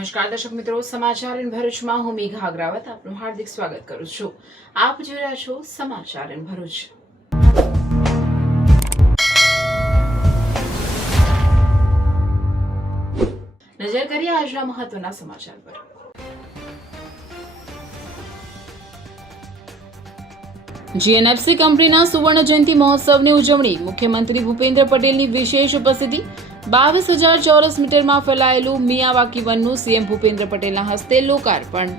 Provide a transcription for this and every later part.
નમસ્કાર દર્શક મિત્રો, સમાચાર ઇન ભરૂચમાં હું મેઘા અગ્રવાલ આપનું હાર્દિક સ્વાગત કરું છું. આપ જોઈ રહ્યા છો સમાચાર ઇન ભરૂચ. નજર કરીએ આજના મહત્વના સમાચાર પર. જીએનએફસી કંપનીના સુવર્ણ જયંતિ મહોત્સવની ઉજવણી. મુખ્યમંત્રી ભૂપેન્દ્ર પટેલની વિશેષ ઉપસ્થિતિ. 22,000 ચોરસ મીટરમાં ફેલાયેલું મિયાવાકી વનનું સીએમ ભૂપેન્દ્ર પટેલના હસ્તે લોકાર્પણ.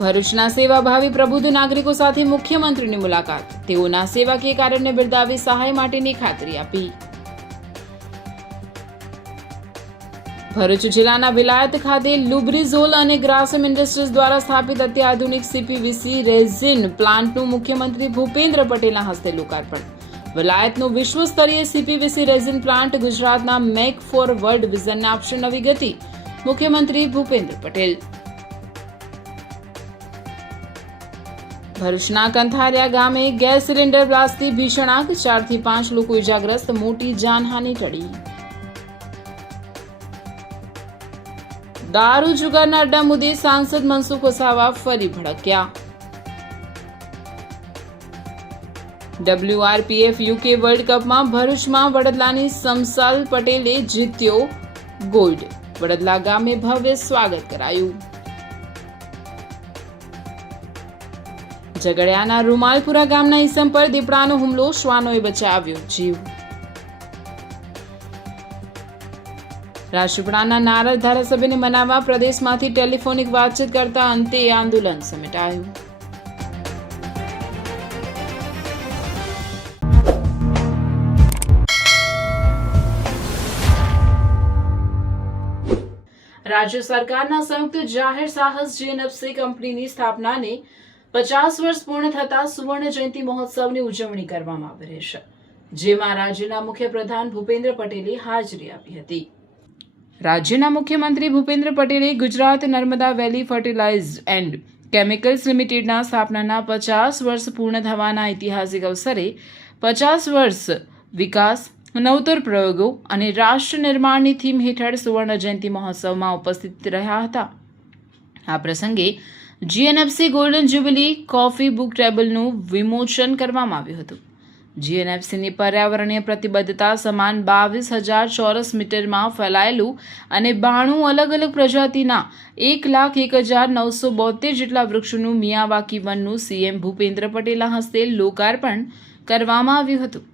ભરૂચના સેવાભાવી પ્રબુદ્ધ નાગરિકો સાથે મુખ્યમંત્રીની મુલાકાત. તેઓના સેવાકીય કાર્યને બિરદાવી સહાય માટેની ખાતરી આપી. ભરૂચ જિલ્લાના વિલાયત ખાતે લુબ્રિઝોલ અને ગ્રાસમ ઇન્ડસ્ટ્રીઝ દ્વારા સ્થાપિત અત્યાધુનિક સીપીવીસી રેઝિન પ્લાન્ટનું મુખ્યમંત્રી ભૂપેન્દ્ર પટેલના હસ્તે લોકાર્પણ. વિલાયતનું વિશ્વ સ્તરીય સીપીવીસી રેઝિન પ્લાન્ટ ગુજરાતના મેક ફોર વર્લ્ડ વિઝનને આપશે નવી ગતિ. મુખ્યમંત્રી ભૂપેન્દ્ર પટેલ. ભરૂચના કંથારિયા ગામે ગેસ સિલિન્ડર બ્લાસ્ટથી ભીષણ આગ. 4 થી 5 લોકો ઇજાગ્રસ્ત. મોટી જાનહાનિ ટળી. દારૂ જુગારના અડ્ડા મુદ્દે સાંસદ મનસુખ વસાવા ફરી ભડક્યા. WRPF UK વર્લ્ડ કપમાં ભરૂચમાં વડોદરાની સમસાલ પટેલે જીત્યો ગોલ્ડ. વડોદરા ગામે ભવ્ય સ્વાગત કરાયું. ઝઘડિયાના રૂમાલપુરા ગામના ઈસમ પર દીપડાનો હુમલો. શ્વાનોએ બચાવ્યો જીવ. રાજપીપળાના નારાજ ધારાસભ્યને મનાવવા પ્રદેશમાંથી ટેલિફોનિક વાતચીત કરતા અંતે આંદોલન સમેટાયું. રાજ્ય સરકારના સંયુક્ત જાહેર સાહસ જીએનએફસી કંપનીની સ્થાપનાને 50 વર્ષ પૂર્ણ થતા સુવર્ણ જયંતિ મહોત્સવની ઉજવણી કરવામાં આવી રહી છે, જેમાં રાજ્યના મુખ્યપ્રધાન ભૂપેન્દ્ર પટેલે હાજરી આપી હતી. રાજ્યના મુખ્યમંત્રી ભૂપેન્દ્ર પટેલે ગુજરાત નર્મદા વેલી ફર્ટિલાઇઝર્સ એન્ડ કેમિકલ્સ લિમિટેડના સ્થાપનાના 50 વર્ષ પૂર્ણ થવાના ઐતિહાસિક અવસરે 50 વર્ષ વિકાસ, નવતર પ્રયોગો અને રાષ્ટ્ર નિર્માણની થીમ હેઠળ સુવર્ણ જયંતિ મહોત્સવમાં ઉપસ્થિત રહ્યા હતા. આ પ્રસંગે GNFC golden jubilee coffee book ટેબલનું વિમોચન કરવામાં આવ્યું હતું. જીએનએફસીની પર્યાવરણીય પ્રતિબદ્ધતા સમાન 22,000 ચોરસ મીટરમાં ફેલાયેલું અને 92 અલગ અલગ પ્રજાતિના 1,01,972 જેટલા વૃક્ષોનું મિયાવાકી વનનું સીએમ ભૂપેન્દ્ર પટેલના હસ્તે લોકાર્પણ કરવામાં આવ્યું હતું.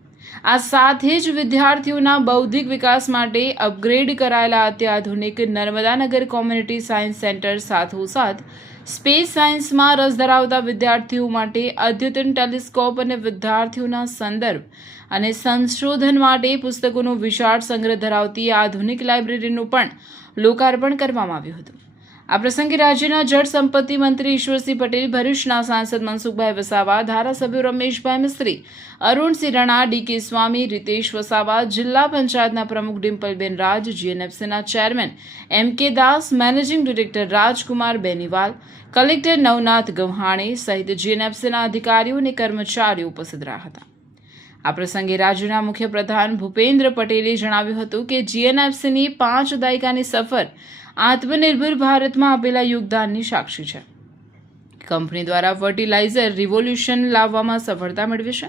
આ સાથે જ વિદ્યાર્થીઓના બૌદ્ધિક વિકાસ માટે અપગ્રેડ કરાયેલા અત્યાધુનિક નર્મદાનગર કોમ્યુનિટી સાયન્સ સેન્ટર સાથોસાથ સ્પેસ સાયન્સમાં રસ ધરાવતા વિદ્યાર્થીઓ માટે અદ્યતન ટેલિસ્કોપ અને વિદ્યાર્થીઓના સંદર્ભ અને સંશોધન માટે પુસ્તકોનો વિશાળ સંગ્રહ ધરાવતી આધુનિક લાઇબ્રેરીનું પણ લોકાર્પણ કરવામાં આવ્યું હતું. આ પ્રસંગે રાજ્યના જળ સંપત્તિ મંત્રી ઈશ્વરસિંહ પટેલ, ભરૂચના સાંસદ મનસુખભાઈ વસાવા, ધારાસભ્યો રમેશભાઈ મિસ્ત્રી, અરુણસિંહ રણા, ડીકે સ્વામી, રીતેશ વસાવા, જિલ્લા પંચાયતના પ્રમુખ ડિમ્પલબેન રાજ, જીએનએફસીના ચેરમેન MK દાસ, મેનેજિંગ ડિરેક્ટર રાજકુમાર બેનીવાલ, કલેક્ટર નવનાથ ગવ્હાણે સહિત જીએનએફસીના અધિકારીઓ અને કર્મચારીઓ ઉપસ્થિત રહ્યા હતા. આ પ્રસંગે રાજ્યના મુખ્યપ્રધાન ભૂપેન્દ્ર પટેલે જણાવ્યું હતું કે જીએનએફસીની 5 દાયકાની સફર આત્મનિર્ભર ભારતમાં આપેલા યોગદાનની સાક્ષી છે. કંપની દ્વારા ફર્ટિલાઇઝર રિવોલ્યુશન લાવવામાં સફળતા મેળવી છે.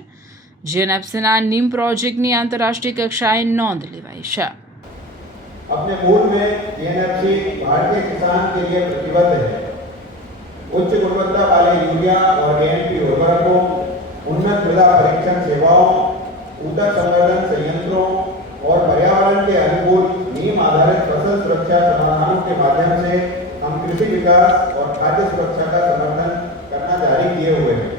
જીએનએફસીના નીમ પ્રોજેક્ટની આંતરરાષ્ટ્રીય કક્ષાએ નોંધ લેવાઈ છે. अपने मूल में जीएनएफसी भारतीय किसान के लिए प्रतिबद्ध है. उच्च गुणवत्ता वाले यूरिया और डीएनपी उर्वरकों, उन्नत मृदा परीक्षण सेवाओं, ऊतक संवर्धन संयंत्रों और पर्यावरण के अनुकूल नीम आधारित फसल सुरक्षा समाधानों के माध्यम से हम कृषि विकास और खाद्य सुरक्षा का समर्थन करना जारी किए हुए हैं.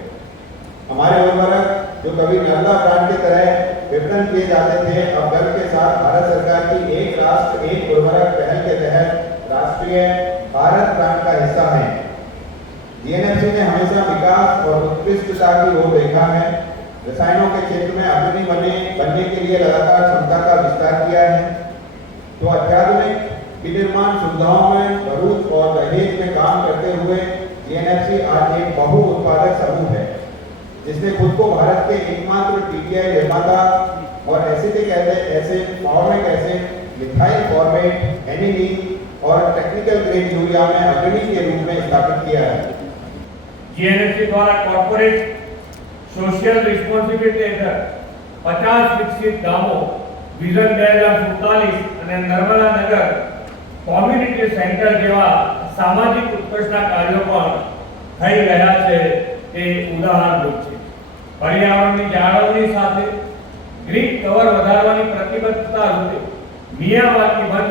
हमारे उर्वरक जो कभी नर्मदा प्लांट की तरह वितरण किए जाते थे, अब गर्व के साथ भारत सरकार की एक राष्ट्र एक उर्वरक पहल के तहत राष्ट्रीय भारत प्लांट का हिस्सा है. जीएनएफसी ने हमेशा विकास और उत्कृष्टता की ओर देखा है. रसायनों के क्षेत्र में अग्रणी बनने के लिए लगातार क्षमता का विस्तार किया है. तो अत्याधुनिक विनिर्माण सुविधाओं में भरूच और दहेज में काम करते हुए जीएनएफसी आज एक बहु उत्पादक समूह है, जिसने खुद को भारत के एकमात्र टीडीआई निर्माता और acetic acid, formic acid methyl formate, aniline और टेक्निकल ग्रेड यूरिया में अग्रणी के रूप में स्थापित किया है। जीएनएफसी द्वारा कॉर्पोरेट सोशल रिस्पॉन्सिबिलिटी હેઠળ 50 વિકસિત ગામો વિઝન 2047 અને નર્મદા નગર કોમ્યુનિટી સેન્ટર જેવા સામાજિક ઉત્કર્ષના કાર્યો પણ થઈ રહ્યા છે તે ઉદાહરણરૂપ છે. પર્યાવરણની જાળવણી સાથે ગ્રીન કવર વધારવાની પ્રતિબદ્ધતા રૂપે મિયાવાકી વન,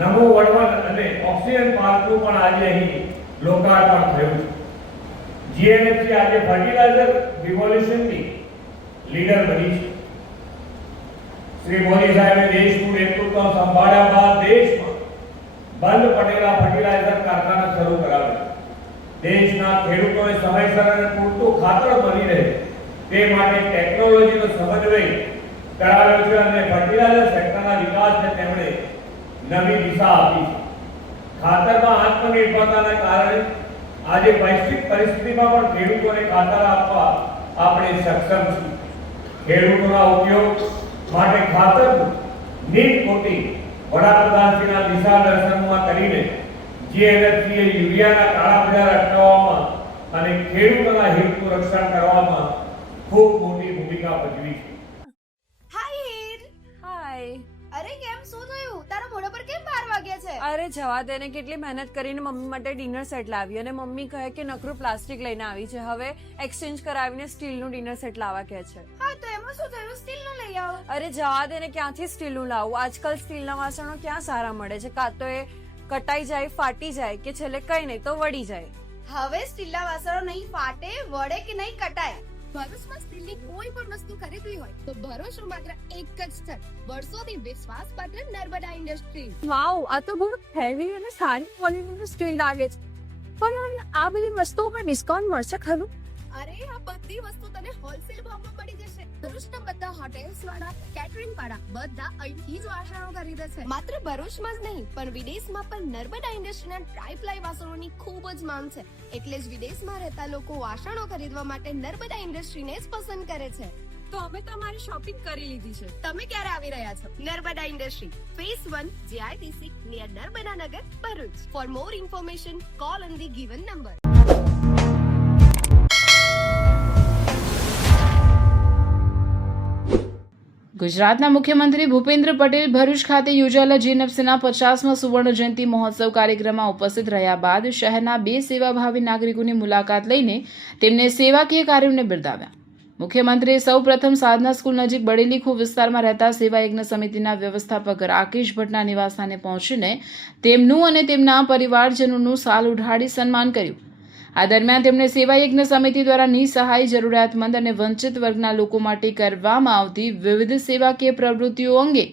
નમો વડવન અને ઓક્સિજન પાર્કનું પણ આજે અહીં લોકાર્પણ થયું છે. જીએનએફસી આજે ફર્ટિલાઇઝર રિવોલ્યુશનની લીડર બની છે. શ્રી મોદી સાહેબે દેશનું નેતૃત્વ સંભાળ્યા બાદ દેશમાં બંધ પડેલા ફર્ટિલાઇઝર કારખાના શરૂ કરાવ્યા. દેશના ખેડૂતોને સમયસર અને પૂરતું ખાતર મળી રહે તે માટે ટેકનોલોજીનો સમન્વય કરાવ્યો છે અને ફર્ટિલાઇઝર સેક્ટરના વિકાસને તેમણે નવી દિશા આપી છે. ખાતરમાં આત્મનિર્ભરતાના કારણે આજે વૈશ્વિક પરિસ્થિતિમાં પણ ખેડૂતોને ખાતર આપવા આપણે સક્ષમ છીએ. ખેડૂતોના ઉપયોગ માટે ખાતરનું નીટ કોટિંગ વડાપ્રધાનશ્રીના દિશા દર્શનમાં કરીને જીએનએફસીએ યુરિયાના કાળા બજાર અટકાવવામાં અને ખેડૂતોના હિતનું રક્ષણ કરવામાં ખૂબ મોટી ભૂમિકા ભજવી છે. હાય હીર. હાય. અરે કેમ શું થયું? તારા મોઢા પર કેમ 12 વાગ્યા છે? અરે જવા દે ને, કેટલી મહેનત કરીને મમ્મી માટે ડિનર સેટ લાવી અને મમ્મી કહે કે નકરું પ્લાસ્ટિક લઈને આવી છે, હવે એક્સચેન્જ કરાવીને સ્ટીલનું ડિનર સેટ લાવવા કહે છે. હા તો એમાં શું થયું? સ્ટીલનું લઈ આવો. અરે જવા દે ને, ક્યાંથી સ્ટીલનું લાવું? આજકાલ સ્ટીલના વાસણો ક્યાં સારા મળે છે? કાં તો એ કટાઈ જાય, ફાટી જાય કે છેલ્લે કઈ નહીં તો વળી જાય. હવે સ્ટીલના વાસણો નહીં ફાટે, વળે કે નહીં કટાય. ભરૂચમાં સ્ટીલની કોઈ પણ વસ્તુ ખરીદવી હોય તો ભરૂચનું માત્ર એક જ સ્થળ, વર્ષોથી વિશ્વાસપાત્ર નર્મદા ઇન્ડસ્ટ્રીઝ. વાવ, આ તો બહુ હેવી અને સારી ક્વોલિટીનું સ્ટીલ લાગે છે. પણ આ બધી વસ્તુઓ પર ડિસ્કાઉન્ટ મળશે ખરું? અરે આ બધી વસ્તુ તને હોલસેલ ભાવમાં મળી જશે. ભરૂચના બધા હોટેલ્સ વાળા, કેટરિંગ વાળા બધા અહીંથી જ વાસણો ખરીદે છે. માત્ર ભરૂચમાં જ નહીં પણ વિદેશમાં પણ નર્મદા ઇન્ડસ્ટ્રીના ટ્રાય-પ્લાય વાસણોની ખૂબ જ માંગ છે. એટલે જ વિદેશમાં રહેતા લોકો વાસણો ખરીદવા માટે નર્મદા ઇન્ડસ્ટ્રીને જ પસંદ કરે છે. તો અમે તમારી શોપિંગ કરી લીધી છે. તમે ક્યારે આવી રહ્યા છો? Narmada industry phase 1 GITC near Narmada Nagar, Bharuch. For more information call on the given number. ગુજરાતના મુખ્યમંત્રી ભૂપેન્દ્ર પટેલ ભરૂચ ખાતે યોજાયેલા જીએનએફસીના 50મા સુવર્ણ જયંતિ મહોત્સવ કાર્યક્રમમાં ઉપસ્થિત રહ્યા બાદ શહેરના 2 સેવાભાવી નાગરિકોની મુલાકાત લઈને તેમને સેવાકીય કાર્યોને બિરદાવ્યા. મુખ્યમંત્રીએ સૌપ્રથમ સાધના સ્કૂલ નજીક બડેલી ખુબ વિસ્તારમાં રહેતા સેવા યજ્ઞ સમિતિના વ્યવસ્થાપક રાકેશ ભટ્ટના નિવાસસ્થાને પહોંચીને તેમનું અને તેમના પરિવારજનોનું શાલ ઉઢાડી સન્માન કર્યું. આ દરમિયાન તેમણે સેવા યજ્ઞ સમિતિ દ્વારા નિસહાય, જરૂરિયાતમંદ અને વંચિત વર્ગના લોકો માટે કરવામાં આવતી વિવિધ સેવાકીય પ્રવૃત્તિઓ અંગે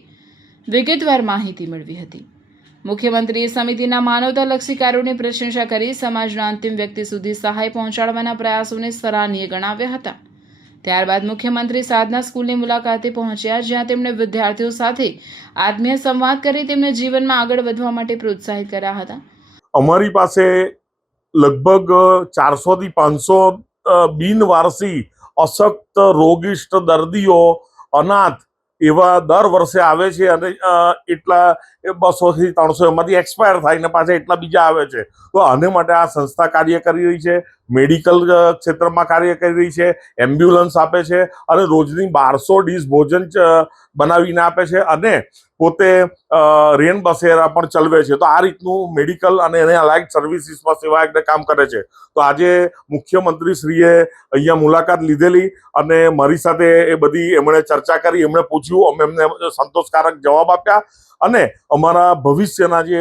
વિગતવાર માહિતી મેળવી હતી. મુખ્યમંત્રીએ સમિતિના માનવતાલક્ષી કાર્યોની પ્રશંસા કરી સમાજના અંતિમ વ્યક્તિ સુધી સહાય પહોંચાડવાના પ્રયાસોને સરાહનીય ગણાવ્યા હતા. ત્યારબાદ મુખ્યમંત્રી સાધના સ્કૂલની મુલાકાતે પહોંચ્યા, જ્યાં તેમણે વિદ્યાર્થીઓ સાથે આત્મીય સંવાદ કરી તેમને જીવનમાં આગળ વધવા માટે પ્રોત્સાહિત કર્યા હતા. અમારી પાસે લગભગ 400 થી 500 બિનવારસી અશક્ત, રોગિષ્ટ દર્દીઓ, અનાથ એવા દર વર્ષે આવે છે અને એટલા 200 થી 300 એમાંથી એક્સપાયર થાય ને પાછા એટલા બીજા આવે છે. તો આને માટે આ સંસ્થા કાર્ય કરી રહી છે, મેડિકલ ક્ષેત્રમાં કાર્ય કરી રહી છે, એમ્બ્યુલન્સ આપે છે અને રોજની 1200 ડીશ ભોજન બનાવીને આપે છે અને પોતે રેન બસેરા પણ ચલાવે છે. તો આ રીતનું મેડિકલ અને એને અલાઇડ સર્વિસીસમાં સેવા એક કામ કરે છે. તો આજે મુખ્યમંત્રીશ્રીએ અહીંયા મુલાકાત લીધેલી અને મારી સાથે એ બધી એમણે ચર્ચા કરી, એમણે પૂછ્યું, અમે એમને સંતોષકારક જવાબ આપ્યા અને અમારા ભવિષ્યના જે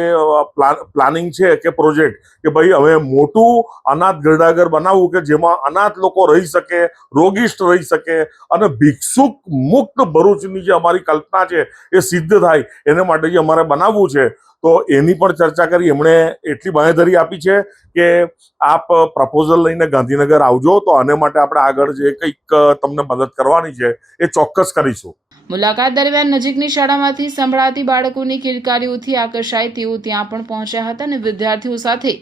પ્લાનિંગ છે કે પ્રોજેક્ટ કે ભાઈ હવે મોટું અનાથ ઘરડાઘર બનાવવું કે જેમાં અનાથ લોકો રહી શકે, રોગિષ્ટ રહી શકે અને ભિક્ષુક મુક્ત ભરૂચની જે અમારી કલ્પના છે એ સિદ્ધ થાય એને માટે જે અમારે બનાવવું છે. તો એની પણ ચર્ચા કરી. એમણે એટલી બાંહેધરી આપી છે કે આપ પ્રપોઝલ લઈને ગાંધીનગર આવજો, તો આને માટે આપણે આગળ જે કંઈક તમને મદદ કરવાની છે એ ચોક્કસ કરીશું. મુલાકાત દરમિયાન નજીકની શાળામાંથી સંભળાતી બાળકોની કિલકારીઓથી આકર્ષાય તેઓ ત્યાં પણ પહોંચ્યા હતા અને વિદ્યાર્થીઓ સાથે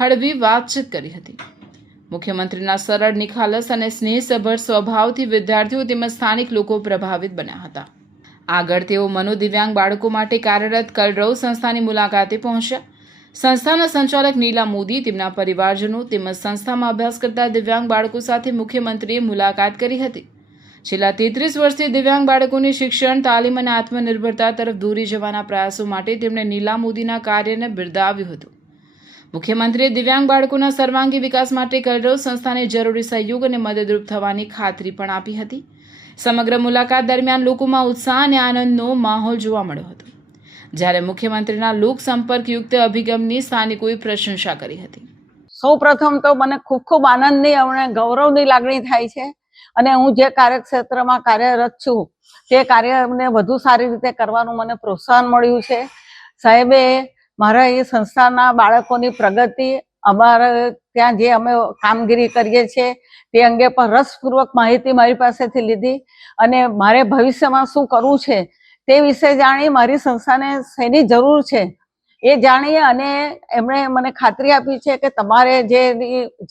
હળવી વાતચીત કરી હતી. મુખ્યમંત્રીના સરળ, નિખાલસ અને સ્નેહસભર સ્વભાવથી વિદ્યાર્થીઓ તેમજ સ્થાનિક લોકો પ્રભાવિત બન્યા હતા. આગળ તેઓ મનોદિવ્યાંગ બાળકો માટે કાર્યરત કલરવ સંસ્થાની મુલાકાતે પહોંચ્યા. સંસ્થાના સંચાલક નીલા મોદી, તેમના પરિવારજનો તેમજ સંસ્થામાં અભ્યાસ કરતા દિવ્યાંગ બાળકો સાથે મુખ્યમંત્રીએ મુલાકાત કરી હતી. છેલ્લા 33 વર્ષથી દિવ્યાંગ બાળકોની શિક્ષણ, તાલીમ અને આત્મનિર્ભરતા તરફ દોરી જવાના પ્રયાસો માટે તેમણે નીલા મોદીના કાર્યને બિરદાવ્યું હતું. મુખ્યમંત્રીએ દિવ્યાંગ બાળકોના સર્વાંગી વિકાસ માટે કલરવ સંસ્થાને જરૂરી સહયોગ અને મદદરૂપ થવાની ખાતરી પણ આપી હતી. સમગ્ર મુલાકાત દરમિયાન લોકોમાં ઉત્સાહ અને આનંદનો માહોલ જોવા મળ્યો હતો, જ્યારે મુખ્યમંત્રીના લોકસંપર્કયુક્ત અભિગમની સ્થાનિકોએ પ્રશંસા કરી હતી. સૌ પ્રથમ તો મને ખૂબ ખૂબ આનંદની અને ગૌરવની લાગણી થાય છે અને હું જે કાર્યક્ષેત્રમાં કાર્યરત છું તે કાર્યને વધુ સારી રીતે કરવાનું મને પ્રોત્સાહન મળ્યું છે. સાહેબે મારા એ સંસ્થાના બાળકોની પ્રગતિ, અમારા ત્યાં જે અમે કામગીરી કરીએ છીએ તે અંગે પણ રસપૂર્વક માહિતી મારી પાસેથી લીધી અને મારે ભવિષ્યમાં શું કરવું છે તે વિશે જાણી મારી સંસ્થાને શેની જરૂર છે એ જાણી અને એમણે મને ખાતરી આપી છે કે તમારે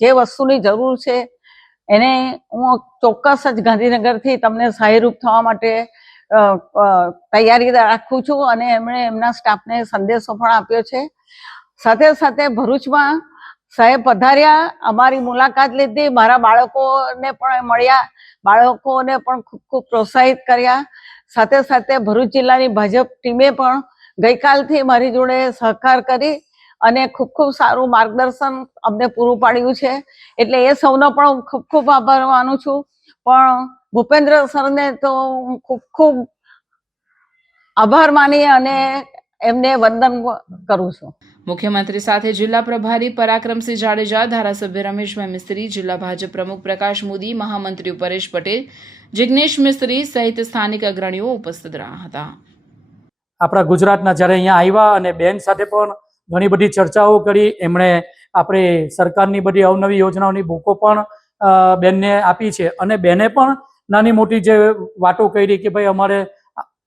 જે વસ્તુની જરૂર છે એને હું ચોક્કસ જ ગાંધીનગરથી તમને સહાયરૂપ થવા માટે તૈયારી રાખું છું અને એમણે એમના સ્ટાફને સંદેશો પણ આપ્યો છે. સાથે સાથે ભરૂચમાં સાહેબ પધાર્યા, અમારી મુલાકાત લીધી, મારા બાળકોને પણ મળ્યા, બાળકોને પણ ખૂબ ખૂબ પ્રોત્સાહિત કર્યા. સાથે સાથે ભરૂચ જિલ્લાની ભાજપ ટીમે પણ ગઈકાલથી મારી જોડે સહકાર કરી અને ખૂબ ખૂબ સારું માર્ગદર્શન અમને પૂરું પાડ્યું છે. એટલે એ સૌનો પણ ખૂબ ખૂબ આભાર માનું છું. પણ ભૂપેન્દ્ર સરને તો હું ખૂબ ખૂબ આભાર માની અને એમને વંદન કરું છું. મુખ્યમંત્રી સાથે જિલ્લા પ્રભારી પરાક્રમસિંહ જાડેજા, ધારાસભ્ય રમેશભાઈ મિસ્ત્રી, જિલ્લા ભાજપ પ્રમુખ પ્રકાશ મોદી, મહામંત્રીઓ પરેશ પટેલ, જિગ્નેશ મિસ્ત્રી સહિત સ્થાનિક અગ્રણીઓ ઉપસ્થિત રહ્યા હતા. આપણા ગુજરાતના જ્યારે અહીંયા આવ્યા અને બેન સાથે પણ ઘણી બધી ચર્ચાઓ કરી. એમણે આપણે સરકારની બધી અવનવી યોજનાઓની બુકો પણ બેનને આપી છે અને બેને પણ નાની મોટી જે વાતો કરી કે ભાઈ અમારે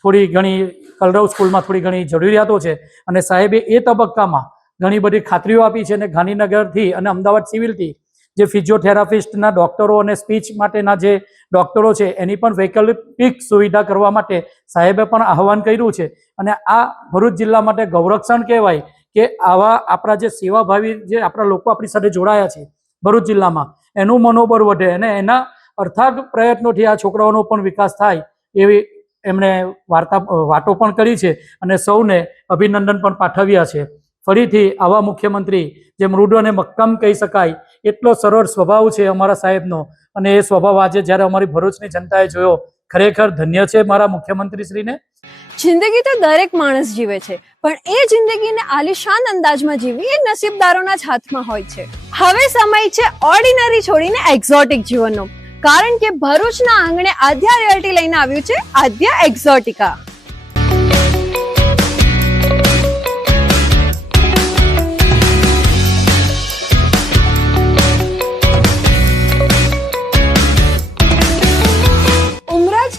થોડી ઘણી કલરવ સ્કૂલમાં થોડી ઘણી જરૂરિયાતો છે અને સાહેબે એ તબક્કામાં ઘણી બધી ખાતરીઓ આપી છે. અને ગાંધીનગરથી અને અમદાવાદ સિવિલથી જે ફિઝિયોથેરાપિસ્ટના ડૉક્ટરો અને સ્પીચ માટેના જે ડૉક્ટરો છે એની પણ વૈકલ્પિક સુવિધા કરવા માટે સાહેબે પણ આહવાન કર્યું છે. અને આ ભરૂચ જિલ્લા માટે ગૌરક્ષણ કહેવાય કે આવા આપણા જે સેવાભાવી જે આપણા લોકો આપણી સાથે જોડાયા છે ભરૂચ જિલ્લામાં, એનું મનોબળ વધે અને એના અર્થાત પ્રયત્નોથી આ છોકરાઓનો પણ વિકાસ થાય એવી એમણે વાતો પણ કરી છે અને સૌને અભિનંદન પણ પાઠવ્યા છે. ફરીથી આવા મુખ્યમંત્રી જે મૃદુ અને મક્કમ કહી શકાય એટલો સરળ સ્વભાવ છે અમારા સાહેબનો અને એ સ્વભાવ આજે જ્યારે અમારી ભરૂચની જનતાએ જોયો, ખરેખર ધન્ય છે મારા મુખ્યમંત્રીશ્રીને. જિંદગી તો દરેક માણસ જીવે છે, પણ એ જિંદગીને આલિશાન અંદાજમાં જીવવી એ નસીબદારોના જ હાથમાં હોય છે. હવે સમય છે ઓર્ડિનરી છોડીને એક્ઝોટિક જીવનનો, કારણ કે ભરૂચના આંગણે આદ્યા રિયલ્ટી લઈને આવ્યું છે આદ્યા એક્ઝોટિકા.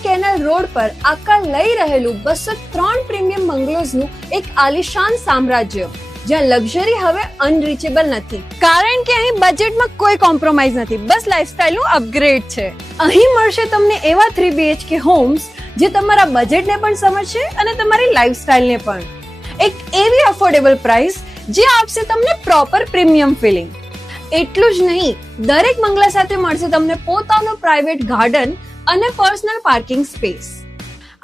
કેનલ રોડ પર આકાર લઈ રહેલું 203 પ્રીમિયમ બંગલોઝનું એક આલિશાન સામ્રાજ્ય, જ્યાં લક્ઝરી હવે અનરીચેબલ નથી, કારણ કે અહીં બજેટમાં કોઈ કોમ્પ્રોમાઇઝ નથી, બસ લાઇફસ્ટાઇલનું અપગ્રેડ છે. અહીં મળશે તમને એવા 3 BHK હોમ્સ જે તમારા બજેટને પણ સમજશે અને તમારી લાઇફસ્ટાઇલને પણ. એક એવી અફોર્ડેબલ પ્રાઇસ જે આપશે તમને પ્રોપર પ્રીમિયમ ફીલિંગ. એટલું જ નહીં, દરેક બંગલા સાથે મળશે તમને પોતાનો પ્રાઇવેટ ગાર્ડન અને પર્સનલ પાર્કિંગ સ્પેસ.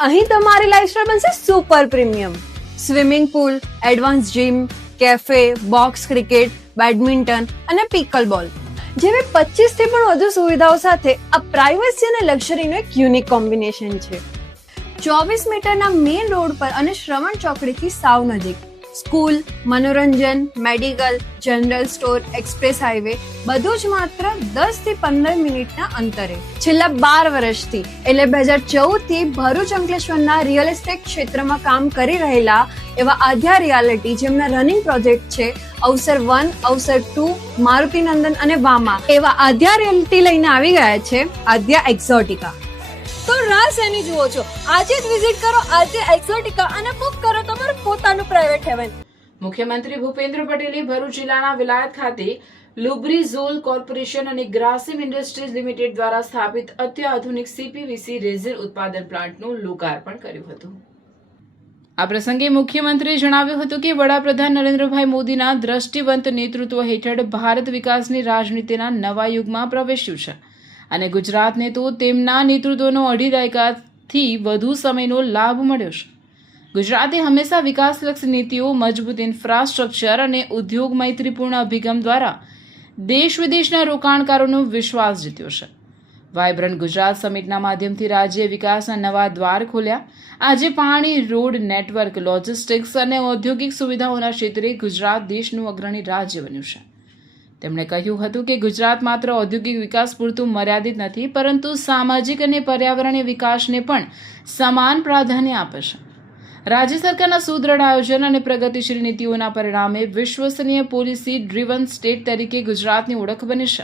અહીં તમારી લાઇફસ્ટાઇલ બનશે super premium. Swimming pool, advance gym, cafe, box cricket, badminton અને પિકલ બોલ જેવી 25 થી પણ વધુ સુવિધાઓ સાથે આ પ્રાઇવસી અને લક્ઝરીનું એક યુનિક કોમ્બિનેશન છે. 24 મીટરના મેઇન રોડ પર અને શ્રવણ ચોકડીથી સાવ નજીક. સ્કૂલ, મનોરંજન, medical, general store, express highway બધું જ માત્ર 10 થી 15 મિનિટના અંતરે. છેલ્લા 12 વર્ષથી એટલે 2014 થી ભરૂચ અંકલેશ્વરના રિયલ એસ્ટેટ ક્ષેત્રમાં કામ કરી રહેલા એવા આદ્યા રિયાલિટી, જેમના રનિંગ પ્રોજેક્ટ છે અવસર 1, અવસર 2, મારુતિનંદન અને વામા, એવા આદ્યા રિયાલિટી લઈને આવી ગયા છે આદ્યા એક્ઝોટિકા. તો રાહ શેની જુઓ છો? આજે જ વિઝિટ કરો આદ્યા એક્ઝોટિકા અને બુક કરો તમારું પોતાનું પ્રાઇવેટ હેવન. મુખ્યમંત્રી ભૂપેન્દ્ર પટેલે ભરૂચ જિલ્લાના વિલાયત ખાતે લુબ્રિઝોલ કોર્પોરેશન અને ગ્રાસિમ ઇન્ડસ્ટ્રીઝ લિમિટેડ દ્વારા સ્થાપિત અત્યાધુનિક CPVC રેઝિન ઉત્પાદન પ્લાન્ટનું લોકાર્પણ કર્યું હતું. આ પ્રસંગે મુખ્યમંત્રીએ જણાવ્યું હતું કે વડાપ્રધાન નરેન્દ્રભાઈ મોદીના દ્રષ્ટિવંત નેતૃત્વ હેઠળ ભારત વિકાસની રાજનીતિના નવા યુગમાં પ્રવેશ્યું છે અને ગુજરાતને તો તેમના નેતૃત્વનો 2.5 દાયકાથી વધુ સમયનો લાભ મળ્યો છે. ગુજરાતે હંમેશા વિકાસલક્ષી નીતિઓ, મજબૂત ઇન્ફ્રાસ્ટ્રક્ચર અને ઉદ્યોગ મૈત્રીપૂર્ણ અભિગમ દ્વારા દેશ વિદેશના રોકાણકારોનો વિશ્વાસ જીત્યો છે. વાયબ્રન્ટ ગુજરાત સમિટના માધ્યમથી રાજ્ય વિકાસના નવા દ્વાર ખોલ્યા. આજે પાણી, રોડ, નેટવર્ક, લોજિસ્ટિક્સ અને ઔદ્યોગિક સુવિધાઓના ક્ષેત્રે ગુજરાત દેશનું અગ્રણી રાજ્ય બન્યું છે. તેમણે કહ્યું હતું કે ગુજરાત માત્ર ઔદ્યોગિક વિકાસ પૂરતું મર્યાદિત નથી, પરંતુ સામાજિક અને પર્યાવરણીય વિકાસને પણ સમાન પ્રાધાન્ય આપે છે. રાજ્ય સરકારના સુદૃઢ આયોજન અને પ્રગતિશીલ નીતિઓના પરિણામે વિશ્વસનીય પોલિસી ડ્રીવન સ્ટેટ તરીકે ગુજરાતની ઓળખ બની છે.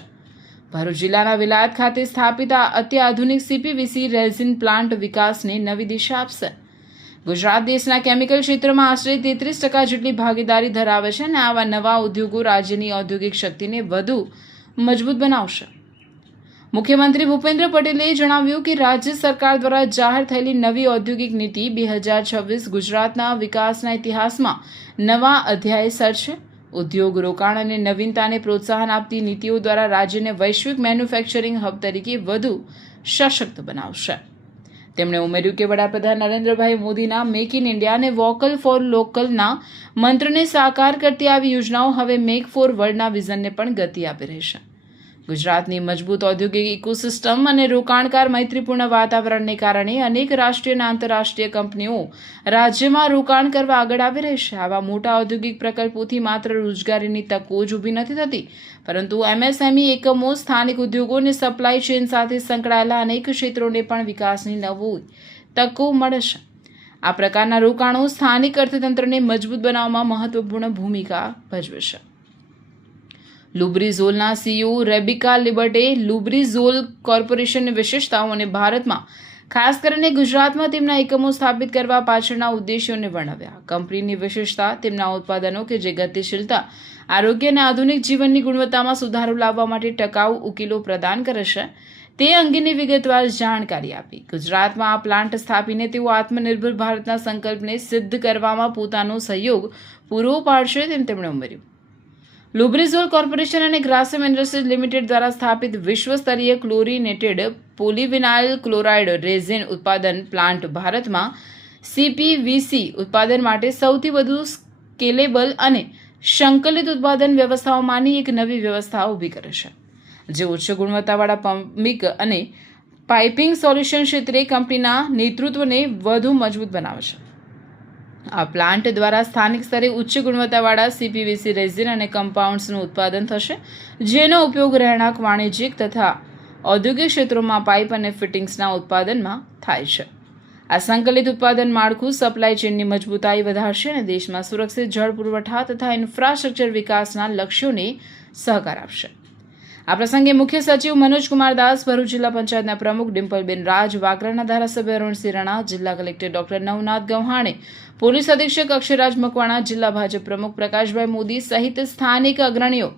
ભરૂચ જિલ્લાના વિલાયત ખાતે સ્થાપિત આ અત્યાધુનિક CPVC રેઝિન પ્લાન્ટ વિકાસને નવી દિશા આપશે. ગુજરાત દેશના કેમિકલ ક્ષેત્રમાં આશરે 33% જેટલી ભાગીદારી ધરાવે છે અને આવા નવા ઉદ્યોગો રાજ્યની ઔદ્યોગિક શક્તિને વધુ મજબૂત બનાવશે. મુખ્યમંત્રી ભૂપેન્દ્ર પટેલે જણાવ્યું કે રાજ્ય સરકાર દ્વારા જાહેર થયેલી નવી ઔદ્યોગિક નીતિ 2026 ગુજરાતના વિકાસના ઇતિહાસમાં નવા અધ્યાય સર્જશે. ઉદ્યોગ, રોકાણ અને નવીનતાને પ્રોત્સાહન આપતી નીતિઓ દ્વારા રાજ્યને વૈશ્વિક મેન્યુફેક્ચરિંગ હબ તરીકે વધુ સશક્ત બનાવશે. તેમણે ઉમેર્યું કે વડાપ્રધાન નરેન્દ્રભાઈ મોદીના મેક ઇન ઇન્ડિયા અને વોકલ ફોર લોકલના મંત્રને સાકાર કરતી આવી યોજનાઓ હવે મેક ફોર વર્લ્ડના વિઝનને પણ ગતિ આપી રહી છે. ગુજરાતની મજબૂત ઔદ્યોગિક ઇકોસિસ્ટમ અને રોકાણકાર મૈત્રીપૂર્ણ વાતાવરણને કારણે અનેક રાષ્ટ્રીય અને આંતરરાષ્ટ્રીય કંપનીઓ રાજ્યમાં રોકાણ કરવા આગળ આવી રહી છે. આવા મોટા ઔદ્યોગિક પ્રકલ્પોથી માત્ર રોજગારીની તકો જ ઊભી નથી થતી, પરંતુ MSME એકમો, સ્થાનિક ઉદ્યોગો અને સપ્લાય ચેઇન સાથે સંકળાયેલા અનેક ક્ષેત્રોને પણ વિકાસની નવી તકો મળે છે. આ પ્રકારના રોકાણો સ્થાનિક અર્થતંત્રને મજબૂત બનાવવામાં મહત્વપૂર્ણ ભૂમિકા ભજવે છે. લુબ્રિઝોલના CEO રેબિકા લિબર્ટે લુબ્રિઝોલ કોર્પોરેશનની વિશેષતાઓ અને ભારતમાં ખાસ કરીને ગુજરાતમાં તેમના એકમો સ્થાપિત કરવા પાછળના ઉદ્દેશ્યોને વર્ણવ્યા. કંપનીની વિશેષતા તેમના ઉત્પાદનો કે જે ગતિશીલતા, આરોગ્ય અને આધુનિક જીવનની ગુણવત્તામાં સુધારો લાવવા માટે ટકાઉ ઉકેલો પ્રદાન કરે છે તે અંગેની વિગતવાર જાણકારી આપી. ગુજરાતમાં આ પ્લાન્ટ સ્થાપીને તેઓ આત્મનિર્ભર ભારતના સંકલ્પને સિદ્ધ કરવામાં પોતાનો સહયોગ પૂરો પાડશે તેમ તેમણે ઉમેર્યું. લુબ્રિઝોલ કોર્પોરેશન અને ગ્રાસિમ ઇન્ડસ્ટ્રીઝ લિમિટેડ દ્વારા સ્થાપિત વિશ્વસ્તરીય ક્લોરિનેટેડ પોલિવિનાઇલ ક્લોરાઇડ રેઝિન ઉત્પાદન પ્લાન્ટ ભારતમાં CPVC ઉત્પાદન માટે સૌથી વધુ સ્કેલેબલ અને સંકલિત ઉત્પાદન વ્યવસ્થાઓમાંની એક નવી વ્યવસ્થા ઊભી કરે છે, જે ઉચ્ચ ગુણવત્તાવાળા પંપિંગ અને પાઇપિંગ સોલ્યુશન ક્ષેત્રે કંપનીના નેતૃત્વને વધુ મજબૂત બનાવે છે. આ પ્લાન્ટ દ્વારા સ્થાનિક સ્તરે ઉચ્ચ ગુણવત્તાવાળા CPVC રેઝિન અને કમ્પાઉન્ડ્સનું ઉત્પાદન થશે, જેનો ઉપયોગ રહેણાંક, વાણિજ્યિક તથા ઔદ્યોગિક ક્ષેત્રોમાં પાઇપ અને ફિટિંગ્સના ઉત્પાદનમાં થાય છે. આ સંકલિત ઉત્પાદન માળખું સપ્લાય ચેઇનની મજબૂતાઈ વધારશે અને દેશમાં સુરક્ષિત જળ પુરવઠા તથા ઇન્ફ્રાસ્ટ્રક્ચર વિકાસના લક્ષ્યોને સહકાર આપશે. આ પ્રસંગે મુખ્ય સચિવ મનોજ કુમાર દાસ, ભરૂચ જિલ્લા પંચાયતના પ્રમુખ ડિમ્પલબેન રાજ, વાગરાના ધારાસભ્ય અરુણસિંહ રણા, જિલ્લા કલેક્ટર ડોક્ટર નવનાથ ગૌહાણે, પોલીસ અધિક્ષક અક્ષયરાજ મકવાણા, જિલ્લા ભાજપ પ્રમુખ પ્રકાશભાઈ મોદી સહિત સ્થાનિક અગ્રણીઓ,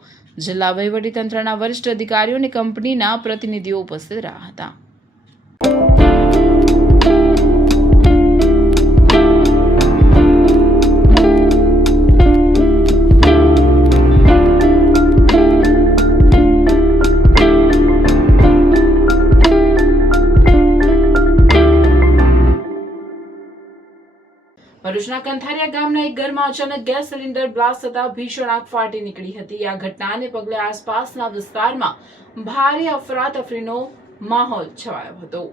જિલ્લા વહીવટીતંત્રના વરિષ્ઠ અધિકારીઓ અને કંપનીના પ્રતિનિધિઓ ઉપસ્થિત રહ્યા હતા. ભરૂચના કંથારિયા ગામના એક ઘરમાં અચાનક ગેસ સિલિન્ડર બ્લાસ્ટ થતા ભીષણ આગ ફાટી નીકળી હતી. આ ઘટનાને પગલે આસપાસના વિસ્તારમાં ભારે અફરાતફરીનો માહોલ છવાયો હતો.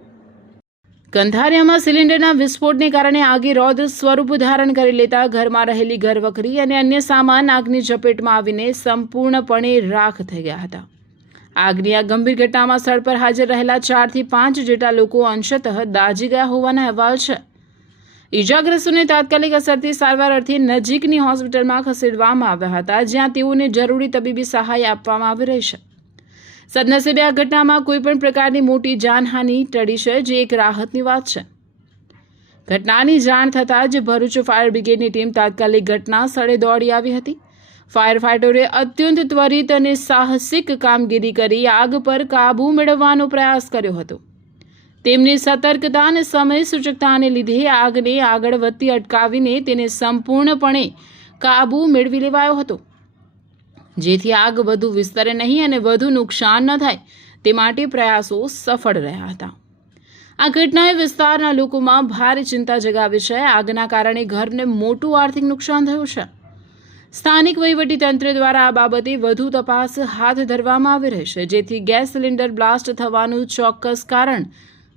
કંથારિયામાં સિલિન્ડરના વિસ્ફોટને કારણે આગે રૌદ્ર સ્વરૂપ ધારણ કરી લેતા ઘરમાં રહેલી ઘરવખરી અને અન્ય સામાન આગની ઝપેટમાં આવીને સંપૂર્ણપણે રાખ થઈ ગયા હતા. આગની આ ગંભીર ઘટનામાં સ્થળ પર હાજર રહેલા 4 થી 5 જેટલા લોકો અંશતઃ દાઝી ગયા હોવાના અહેવાલ છે. ઇજાગ્રસ્તોને તાત્કાલિક અસરથી સારવાર અર્થે નજીકની હોસ્પિટલમાં ખસેડવામાં આવ્યા હતા, જ્યાં તેઓને જરૂરી તબીબી સહાય આપવામાં આવી રહી છે. સદનસીબે આ ઘટનામાં કોઈપણ પ્રકારની મોટી જાનહાનિ ટળી છે, જે એક રાહતની વાત છે. ઘટનાની જાણ થતાં જ ભરૂચ ફાયર બ્રિગેડની ટીમ તાત્કાલિક ઘટના સ્થળે દોડી આવી હતી. ફાયર ફાઇટરોએ અત્યંત ત્વરિત અને સાહસિક કામગીરી કરી આગ પર કાબૂ મેળવવાનો પ્રયાસ કર્યો હતો. તેમની સતર્કતા અને સમય સૂચકતાને લીધે આગને આગળ વધતી અટકાવીને તેને સંપૂર્ણપણે કાબૂ મેળવી લેવાયો હતો, જેથી આગ વધુ વિસ્તરે નહીં અને વધુ નુકસાન ન થાય તે માટે પ્રયાસો સફળ રહ્યા હતા. આ ઘટનાએ વિસ્તારના લોકોમાં ભારે ચિંતા જગાવી છે. આગના કારણે ઘરને મોટું આર્થિક નુકસાન થયું છે. સ્થાનિક વહીવટીતંત્ર દ્વારા આ બાબતે વધુ તપાસ હાથ ધરવામાં આવી રહી છે, જેથી ગેસ સિલિન્ડર બ્લાસ્ટ થવાનું ચોક્કસ કારણ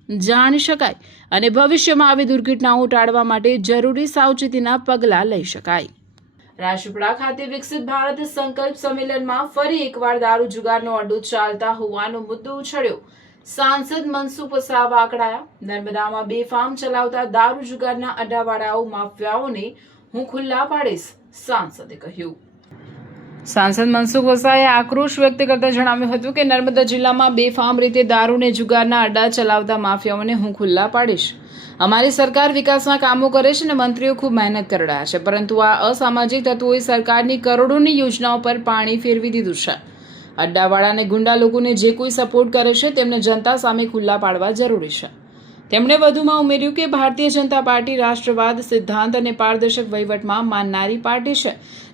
જાણી શકાય અને ભવિષ્યમાં આવી દુર્ઘટનાઓ ટાળવા માટે જરૂરી સાવચેતીના પગલાં લઈ શકાય. રાજપીપળા ખાતે વિકસિત ભારત સંકલ્પ સંમેલનમાં ફરી એકવાર દારૂ જુગારનો અડ્ડો ચાલતા હોવાનો મુદ્દો ઉછળ્યો. સાંસદ મનસુખ વસાવા આકડાયા. નર્મદામાં બેફામ ચલાવતા દારૂ જુગારના અડ્ડાવાળાઓ માફિયાઓને હું ખુલ્લા પાડીશ, સાંસદે કહ્યું. સાંસદ મનસુખ વસાવાએ આક્રોશ વ્યક્ત કરતા જણાવ્યું હતું કે નર્મદા જિલ્લામાં બેફામ રીતે દારૂને જુગારના અડ્ડા ચલાવતા માફિયાઓને હું ખુલ્લા પાડીશ. અમારી સરકાર વિકાસના કામો કરે છે અને મંત્રીઓ ખૂબ મહેનત કરી રહ્યા છે, પરંતુ આ અસામાજિક તત્વોએ સરકારની કરોડોની યોજનાઓ પર પાણી ફેરવી દીધું છે. અડ્ડાવાળા અને ગુંડા લોકોને જે કોઈ સપોર્ટ કરે છે તેમને જનતા સામે ખુલ્લા પાડવા જરૂરી છે. તેમણે વધુમાં ઉમેર્યું કે ભારતીય જનતા પાર્ટી રાષ્ટ્રવાદ, સિદ્ધાંત અને પારદર્શક વહીવટમાં માનનારી પાર્ટી છે.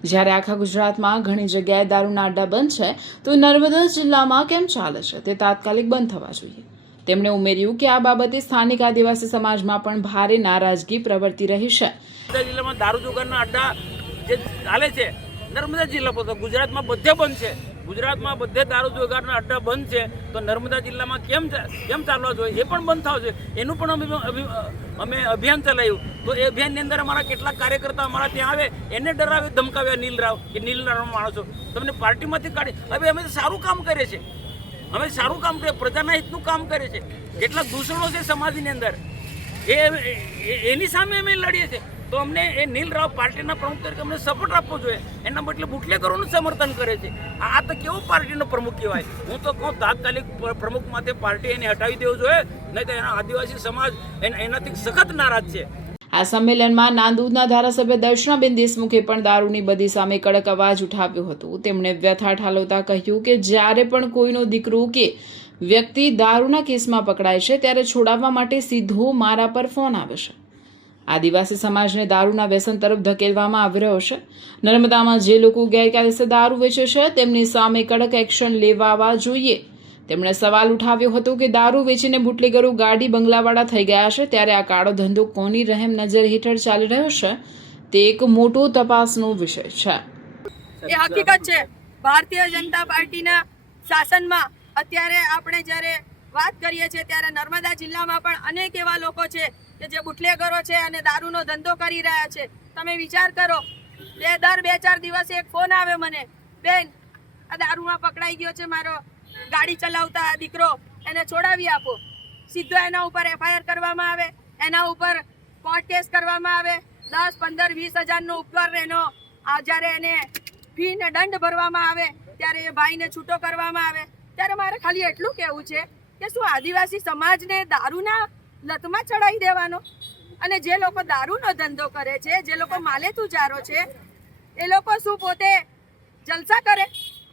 જ્યારે આખા ગુજરાતમાં ઘણી જગ્યાએ દારૂના અડ્ડા બંધ છે, તો નર્મદા જિલ્લામાં કેમ ચાલે છે તે તાત્કાલિક બંધ થવા જોઈએ. તેમણે ઉમેર્યું કે આ બાબતે સ્થાનિક આદિવાસી સમાજમાં પણ ભારે નારાજગી પ્રવર્તી રહી છે. નર્મદા જિલ્લામાં દારૂ જુગારના અડ્ડા જે ચાલે છે, નર્મદા જિલ્લા પર ગુજરાતમાં બધે બંધ છે. ગુજરાતમાં બધે દારૂ જુગારના અડ્ડા બંધ છે, તો નર્મદા જિલ્લામાં કેમ ચાલવા જોઈએ એ પણ બંધ થવા જોઈએ. એનું પણ અમે અભિયાન ચલાવ્યું. તો એ અભિયાનની અંદર અમારા કેટલાક કાર્યકર્તા અમારા ત્યાં આવે, એને ડરાવે, ધમકાવ્યા નીલરાવ કે નીલરાવ માણસો તમને પાર્ટીમાંથી કાઢી. હવે અમે તો સારું કામ કરીએ છીએ, અમે સારું કામ કરીએ, પ્રજાના હિતનું કામ કરીએ છીએ. કેટલાક દૂષણો છે સમાજની અંદર, એની સામે અમે લડીએ છીએ. તો અમને એ નીલરાવ પાર્ટીના પ્રમુખ તરીકે અમને સપોર્ટ આપવો જોઈએ. એના બદલે બુટલેગરોનું સમર્થન કરે છે. આ તો કેવો પાર્ટીનો પ્રમુખ કહેવાય? હું તો કહું તાત્કાલિક પ્રમુખમાંથી પાર્ટી એને હટાવી દેવું જોઈએ, નહીં તો એના આદિવાસી સમાજ એનાથી સખત નારાજ છે. આ સંમેલનમાં નાંદોદના ધારાસભ્ય દર્શનાબેન દેશમુખે પણ દારૂની બદી સામે કડક અવાજ ઉઠાવ્યો હતો. તેમણે વ્યથા ઠાલવતા કહ્યું કે જ્યારે પણ કોઈનો દીકરો કે વ્યક્તિ દારૂના કેસમાં પકડાય છે, ત્યારે છોડાવવા માટે સીધો મારા પર ફોન આવે છે. આદિવાસી સમાજને દારૂના વ્યસન તરફ ધકેલવામાં આવી રહ્યો છે. નર્મદામાં જે લોકો ગેરકાયદેસર દારૂ વેચે છે તેમની સામે કડક એક્શન લેવાવા જોઈએ. તેમણે સવાલ ઉઠાવ્યો હતો કે દારૂ વેચીને બુટલેગરો ગાડી બંગલાવાળા થઈ ગયા છે, ત્યારે આ કાળો ધંધો કોની રહેમ નજર હેઠળ ચાલી રહ્યો છે તે એક મોટો તપાસનો વિષય છે. એ હકીકત છે. ભારતીય જનતા પાર્ટીના શાસનમાં અત્યારે આપણે જ્યારે વાત કરીએ છીએ ત્યારે નર્મદા જિલ્લામાં પણ અનેક એવા લોકો છે કે જે બુટલેગરો છે અને દારૂનો ધંધો કરી રહ્યા છે. તમે વિચાર કરો, દર 2-4 દિવસે એક ફોન આવે મને, બેન આ દારૂમાં પકડાઈ ગયો છે મારો ગાડી ચલાવતા દીકરો, એને છોડાવી આપો. સીધો એના ઉપર FIR કરવામાં આવે, એના ઉપર કોર્ટ કેસ કરવામાં આવે. 10-15-20 હજારનો ઉપર એનો જ્યારે એને ફી ને દંડ ભરવામાં આવે ત્યારે એ ભાઈને છૂટો કરવામાં આવે. ત્યારે મારે ખાલી એટલું કહેવું છે કે શું આદિવાસી સમાજને દારૂના લતમાં ચડાવી દેવાનો? અને જે લોકો દારૂનો ધંધો કરે છે, જે લોકો માલેતુજારો છે, એ લોકો શું પોતે જલસા કરે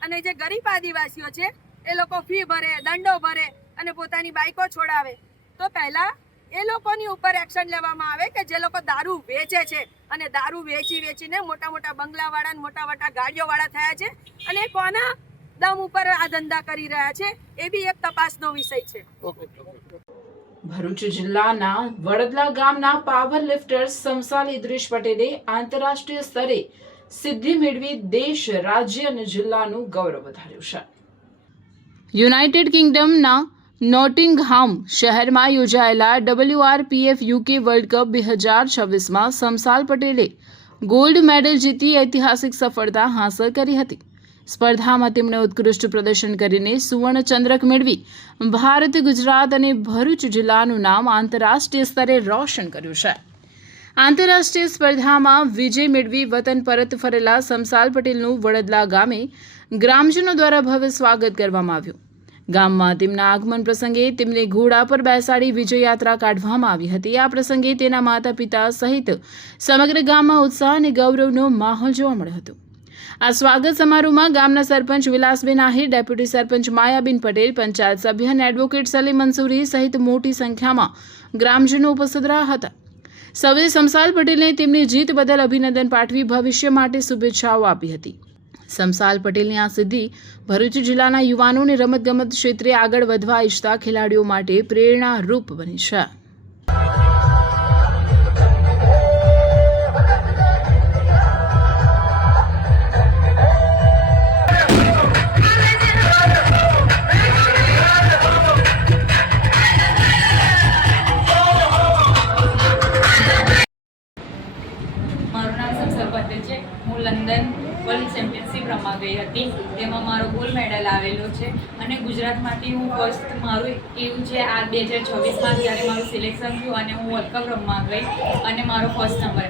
અને જે ગરીબ આદિવાસીઓ છે એ લોકો ફી ભરે, દંડો ભરે અને પોતાની બાઈકો છોડાવે? તો પહેલા એ લોકોની ઉપર એક્શન લેવામાં આવે કે જે લોકો દારૂ વેચે છે અને દારૂ વેચીને મોટા મોટા બંગલાવાળા અને મોટા મોટા ગાડીઓવાળા થયા છે અને કોના દમ ઉપર આ ધંધા કરી રહ્યા છે એ બી એક તપાસનો વિષય છે. ભરૂચ જિલ્લાના વડદલા ગામના પાવર લિફ્ટર સમસાલ ઇદ્રીશ પટેલે આંતરરાષ્ટ્રીય સ્તરે સિદ્ધિ મેળવી દેશ, રાજ્ય અને જિલ્લાનું ગૌરવ વધાર્યું છે. યુનાઇટેડ કિંગડમના નોટિંગહામ શહેરમાં યોજાયેલા WRPF UK વર્લ્ડ કપ 2026માં સમસાલ પટેલે ગોલ્ડ મેડલ જીતી ઐતિહાસિક સફળતા હાંસલ કરી હતી. સ્પર્ધામાં તેમણે ઉત્કૃષ્ટ પ્રદર્શન કરીને સુવર્ણ ચંદ્રક મેળવી ભારત, ગુજરાત અને ભરૂચ જિલ્લાનું નામ આંતરરાષ્ટ્રીય સ્તરે રોશન કર્યું છે. આંતરરાષ્ટ્રીય સ્પર્ધામાં વિજય મેળવી વતન પરત ફરેલા સમસાલ પટેલનું વડદલા ગામે ગ્રામજનો દ્વારા ભવ્ય સ્વાગત કરવામાં આવ્યું. ગામમાં તેમના આગમન પ્રસંગે તેમને ઘોડા પર બેસાડી વિજય યાત્રા કાઢવામાં આવી હતી. આ પ્રસંગે તેના માતા પિતા સહિત સમગ્ર ગામમાં ઉત્સાહ અને ગૌરવનો માહોલ જોવા મળ્યો હતો. આ સ્વાગત સમારોહમાં ગામના સરપંચ વિલાસબેન આહિર, ડેપ્યુટી સરપંચ માયાબેન પટેલ, પંચાયત સભ્ય અને એડવોકેટ સલીમ મંસૂરી સહિત મોટી સંખ્યામાં ગ્રામજનો ઉપસ્થિત રહ્યા હતા. સૌએ શમસાલ પટેલને તેમની જીત બદલ અભિનંદન પાઠવી ભવિષ્ય માટે શુભેચ્છાઓ આપી હતી. શમસાલ પટેલની આ સિદ્ધિ ભરૂચ જિલ્લાના યુવાનોને રમતગમત ક્ષેત્રે આગળ વધવા ઈચ્છતા ખેલાડીઓ માટે પ્રેરણારૂપ બની છે. મારું નામ શમસાલ પટેલ છે. હું લંડન વર્લ્ડ ચેમ્પિયનશિપ રમવા ગઈ હતી. તેમાં મારો ગોલ્ડ મેડલ આવેલો છે અને ગુજરાતમાંથી હું ફર્સ્ટ મારું એવું છે આ 2026માં જ્યારે મારું સિલેક્શન થયું અને હું વર્લ્ડ કપ રમવા ગઈ અને મારો ફર્સ્ટ નંબર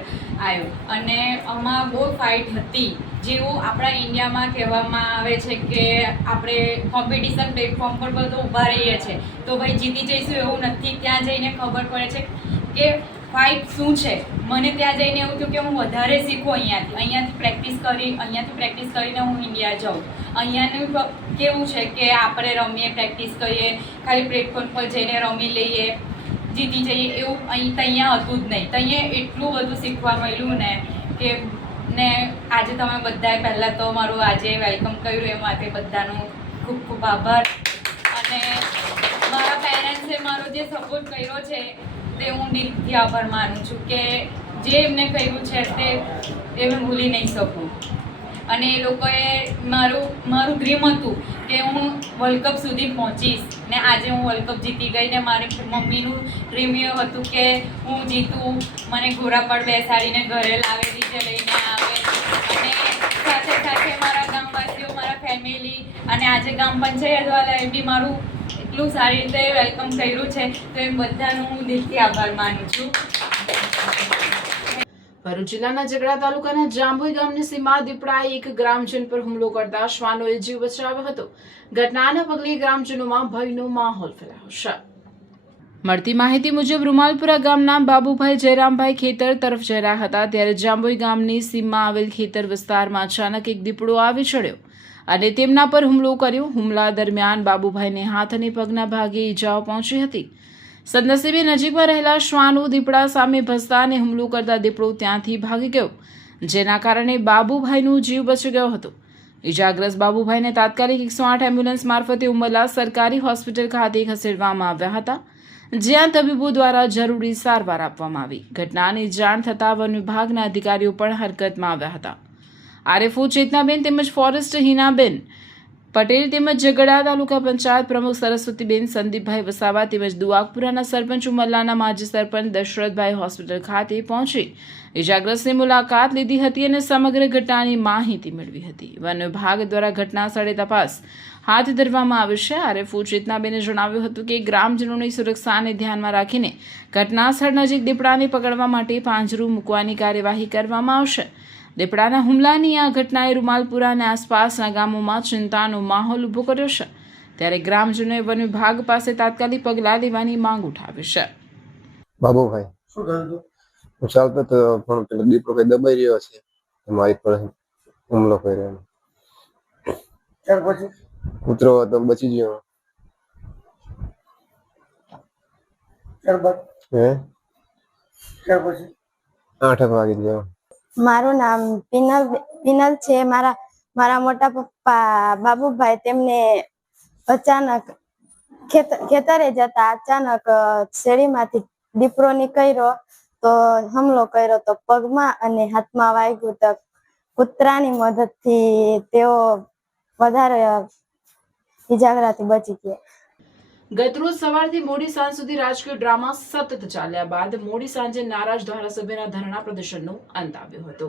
આવ્યો. અને આમાં બહુ ફાઇટ હતી. જેવું આપણા ઇન્ડિયામાં કહેવામાં આવે છે કે આપણે કોમ્પિટિશન પ્લેટફોર્મ પર બધું ઊભા રહીએ છીએ તો ભાઈ જીતી જઈશું એવું નથી. ત્યાં જઈને ખબર પડે છે કે ફાઇટ શું છે. મને ત્યાં જઈને એવું થયું કે હું વધારે શીખું અહીંયાથી પ્રેક્ટિસ કરીને હું ઇન્ડિયા જાઉં. અહીંયાનું કેવું છે કે આપણે રમીએ, પ્રેક્ટિસ કરીએ, ખાલી પ્લેટફોર્મ પર જઈને રમી લઈએ, જીતી જઈએ એવું અહીંયા હતું જ નહીં. ત્યાં એટલું બધું શીખવા મળ્યું ને કે ને આજે તમે બધાએ પહેલાં તો મારું આજે વેલકમ કર્યું એ માટે બધાનો ખૂબ ખૂબ આભાર. અને મારા પેરેન્ટ્સે મારો જે સપોર્ટ કર્યો છે તે હું દિલથી આભાર માનું છું કે જે એમને કહ્યું છે તે હું ભૂલી નહીં શકું. અને એ લોકોએ મારું ડ્રીમ હતું કે હું વર્લ્ડ કપ સુધી પહોંચીશ ને આજે હું વર્લ્ડ કપ જીતી ગઈ. ને મારી મમ્મીનું ડ્રીમ એવું હતું કે હું જીતું, મને ઘોડા પર બેસાડીને ઘરે લાવે, નીચે લઈને આવે અને સાથે સાથે મારા ગામવાસીઓ, મારા ફેમિલી અને આજે ગ્રામ પંચાયતવાળાએ બી મારું એટલું સારી રીતે વેલકમ કર્યું છે તો એ બધાનો હું દિલથી આભાર માનું છું. ભરૂચ જિલ્લાના ઝઘડા તાલુકાના જાંબોઈ ગામની સીમા દીપડાએ એક ગ્રામજન પર હુમલો કરતા શ્વાનોએ જીવ બચાવ્યો હતો. ઘટનાના પગલે ગ્રામજનોમાં ભયનો માહોલ ફેલાયો છે. મળતી માહિતી મુજબ રૂમાલપુરા ગામના બાબુભાઈ જયરામભાઈ ખેતર તરફ જઈ રહ્યા હતા ત્યારે જાંબોઈ ગામની સીમમાં આવેલ ખેતર વિસ્તારમાં અચાનક એક દીપડો આવી ચડ્યો અને તેમના પર હુમલો કર્યો. હુમલા દરમિયાન બાબુભાઈને હાથ અને પગના ભાગે ઈજાઓ પહોંચી હતી. સદનસીબે નજીકમાં રહેલા શ્વાનો દીપડા સામે ભસતા અને હુમલો કરતા દીપડો ત્યાંથી ભાગી ગયો, જેના કારણે બાબુભાઈનો જીવ બચી ગયો હતો. ઈજાગ્રસ્ત બાબુભાઈને તાત્કાલિક 108 એમ્બ્યુલન્સ મારફતે ઉમરલા સરકારી હોસ્પિટલ ખાતે ખસેડવામાં આવ્યા હતા, જ્યાં તબીબો દ્વારા જરૂરી સારવાર આપવામાં આવી. ઘટનાની જાણ થતાં વન વિભાગના અધિકારીઓ પણ હરકતમાં આવ્યા હતા. આરએફઓ ચેતનાબેન તેમજ ફોરેસ્ટ હિનાબેન પટેલ તેમજ ઝઘડા તાલુકા પંચાયત પ્રમુખ સરસ્વતીબેન સંદીપભાઈ વસાવા તેમજ દુઆકપુરાના સરપંચ ઉમરલાના માજી સરપંચ દશરથભાઈ હોસ્પિટલ ખાતે પહોંચી ઇજાગ્રસ્તની મુલાકાત લીધી હતી અને સમગ્ર ઘટનાની માહિતી મેળવી હતી. વન વિભાગ દ્વારા ઘટના સ્થળે તપાસ હાથ ધરવામાં આવી છે. આરએફઓ ચેતનાબેને જણાવ્યું હતું કે ગ્રામજનોની સુરક્ષાને ધ્યાનમાં રાખીને ઘટના સ્થળ નજીક દીપડાને પકડવા માટે પાંજરું મૂકવાની કાર્યવાહી કરવામાં આવશે. દીપડાના હુમલાની આ ઘટનાએ રૂમાલપુરા અને આસપાસના ગામોમાં ચિંતાનો માહોલ ઊભો કર્યો છે. ત્યારે ગ્રામજનોએ વન વિભાગ પાસે તાત્કાલિક પગલાં લેવાની માંગ ઉઠાવી છે. બાબુભાઈ શું થયું હતું? હું ચાલતો તો પણ પેલો દીપડો કઈ દબાઈ રહ્યો છે, મારી પર હુમલો કર્યો. ત્યાર પછી કૂતરો તો બચી ગયો. ત્યારબાદ ત્યાર પછી 8 વાગી ગયો. મારું નામ પિનલ છે. મારા મોટા પપ્પા બાબુભાઈ તેમને અચાનક ખેતરે જતા અચાનક શેરીમાંથી દીપડો નીકળ્યો તો હુમલો કર્યો તો પગમાં અને હાથમાં વાગ્યું તો કૂતરાની મદદથી તેઓ વધારે ઇજાગ્રસ્તથી બચી ગયા. ગતરોજ સવારથી મોડી સાંજ સુધી રાજકીય ડ્રામા સતત ચાલ્યા બાદ મોડી સાંજે નારાજ ધારાસભ્યના ધરણા પ્રદર્શનનો અંત આવ્યો હતો.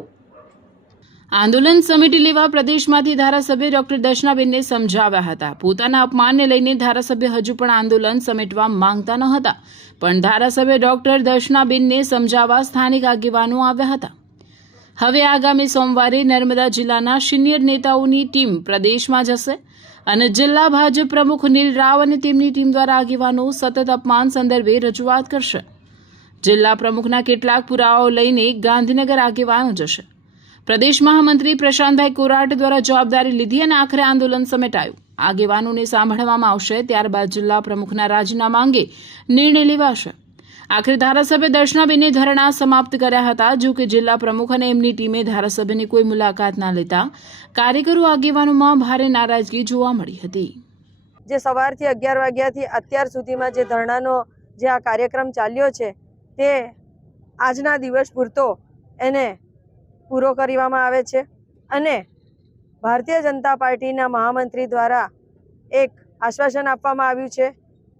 આંદોલન સમિતિ લેવા પ્રદેશમાંથી ધારાસભ્ય ડોક્ટર દર્શનાબેનને સમજાવ્યા હતા. પોતાના અપમાનને લઈને ધારાસભ્ય હજુ પણ આંદોલન સમેટવા માંગતા ન હતા, પણ ધારાસભ્ય ડોક્ટર દર્શનાબેનને સમજાવવા સ્થાનિક આગેવાનો આવ્યા હતા. હવે આગામી સોમવારે નર્મદા જિલ્લાના સિનિયર નેતાઓની ટીમ પ્રદેશમાં જશે અને જિલ્લા ભાજપ પ્રમુખ નીલ રાવ અને તેમની ટીમ દ્વારા આગેવાનો સતત અપમાન સંદર્ભે રજૂઆત કરશે. જિલ્લા પ્રમુખના કેટલાક પુરાવાઓ લઈને ગાંધીનગર આગેવાનો જશે. પ્રદેશ મહામંત્રી પ્રશાંતભાઈ કોરાટ દ્વારા જવાબદારી લીધી અને આખરે આંદોલન સમેટાયું. આગેવાનોને સાંભળવામાં આવશે, ત્યારબાદ જિલ્લા પ્રમુખના રાજીનામા અંગે નિર્ણય લેવાશે. આખરે ધારાસભ્ય દર્શનાબેને ધરણા સમાપ્ત કર્યા હતા. જો કે જિલ્લા પ્રમુખ અને એમની ટીમે ધારાસભ્યની કોઈ મુલાકાત ના લેતા કાર્યકરો આગેવાનોમાં ભારે નારાજગી જોવા મળી હતી. જે સવારથી 11 વાગ્યાથી અત્યાર સુધીમાં જે ધરણાનો જે આ કાર્યક્રમ ચાલ્યો છે તે આજના દિવસ પૂરતો એને પૂરો કરવામાં આવે છે અને ભારતીય જનતા પાર્ટીના મહામંત્રી દ્વારા એક આશ્વાસન આપવામાં આવ્યું છે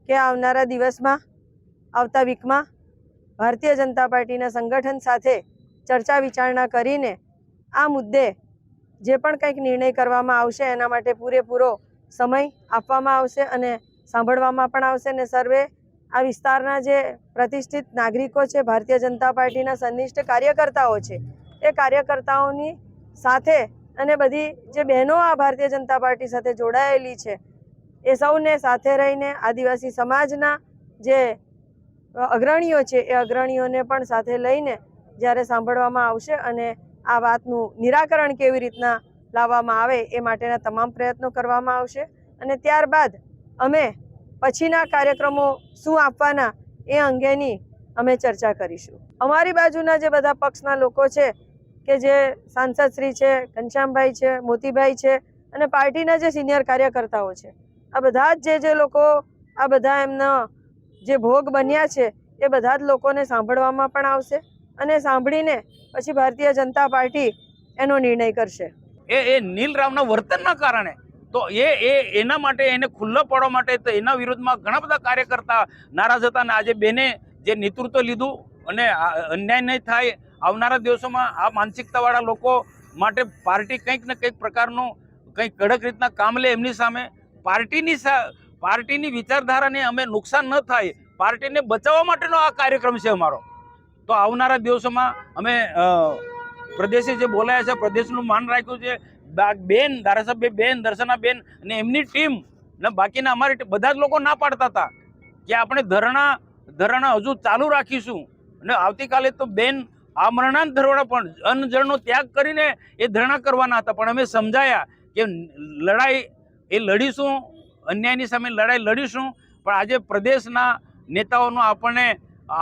કે આવનારા દિવસમાં આવતા વીકમાં ભારતીય જનતા પાર્ટીના સંગઠન સાથે ચર્ચા વિચારણા કરીને આ મુદ્દે જે પણ કંઈક નિર્ણય કરવામાં આવશે એના માટે પૂરેપૂરો સમય આપવામાં આવશે અને સાંભળવામાં પણ આવશે. અને સર્વે આ વિસ્તારના જે પ્રતિષ્ઠિત નાગરિકો છે, ભારતીય જનતા પાર્ટીના સંનિષ્ઠ કાર્યકર્તાઓ છે, એ કાર્યકર્તાઓની સાથે અને બધી જે બહેનો આ ભારતીય જનતા પાર્ટી સાથે જોડાયેલી છે એ સૌને સાથે રહીને આદિવાસી સમાજના જે અગ્રણીઓ છે એ અગ્રણીઓને પણ સાથે લઈને જ્યારે સાંભળવામાં આવશે અને આ વાતનું નિરાકરણ કેવી રીતના લાવવામાં આવે એ માટેના તમામ પ્રયત્નો કરવામાં આવશે. અને ત્યારબાદ અમે પછીના કાર્યક્રમો શું આપવાના એ અંગેની અમે ચર્ચા કરીશું. અમારી બાજુના જે બધા પક્ષના લોકો છે કે જે સાંસદશ્રી છે, ઘનશ્યામભાઈ છે, મોતીભાઈ છે અને પાર્ટીના જે સિનિયર કાર્યકર્તાઓ છે, આ બધા જ જે લોકો આ બધા એમના જે ભોગ બન્યા છે એ બધા જ લોકોને સાંભળવામાં પણ આવશે અને સાંભળીને પછી ભારતીય જનતા પાર્ટી એનો નિર્ણય કરશે. એ નીલ રાવના વર્તનના કારણે તો એના માટે એને ખુલ્લો પાડવા માટે તો એના વિરુદ્ધમાં ઘણા બધા કાર્યકર્તા નારાજ હતા. અને આજે બેને જે નેતૃત્વ લીધું અને અન્યાય નહીં થાય આવનારા દિવસોમાં આ માનસિકતાવાળા લોકો માટે પાર્ટી કંઈક ને કંઈક પ્રકારનું કંઈક કડક રીતના કામ લે એમની સામે. પાર્ટીની વિચારધારાને અમે નુકસાન ન થાય, પાર્ટીને બચાવવા માટેનો આ કાર્યક્રમ છે અમારો. તો આવનારા દિવસોમાં અમે પ્રદેશે જે બોલાયા છે, પ્રદેશનું માન રાખ્યું છે, બેન ધારાસભ્ય બેન દર્શનાબેન અને એમની ટીમ ને બાકીના અમારી બધા જ લોકો ના પાડતા હતા કે આપણે ધરણા હજુ ચાલુ રાખીશું. અને આવતીકાલે તો બેન આમરણાંત ધરવાના પણ અન્નજળનો ત્યાગ કરીને એ ધરણા કરવાના હતા. પણ અમે સમજાયા કે લડાઈ એ લડીશું, અન્યાયની સામે લડાઈ લડીશું. પણ આજે પ્રદેશના નેતાઓનું આપણને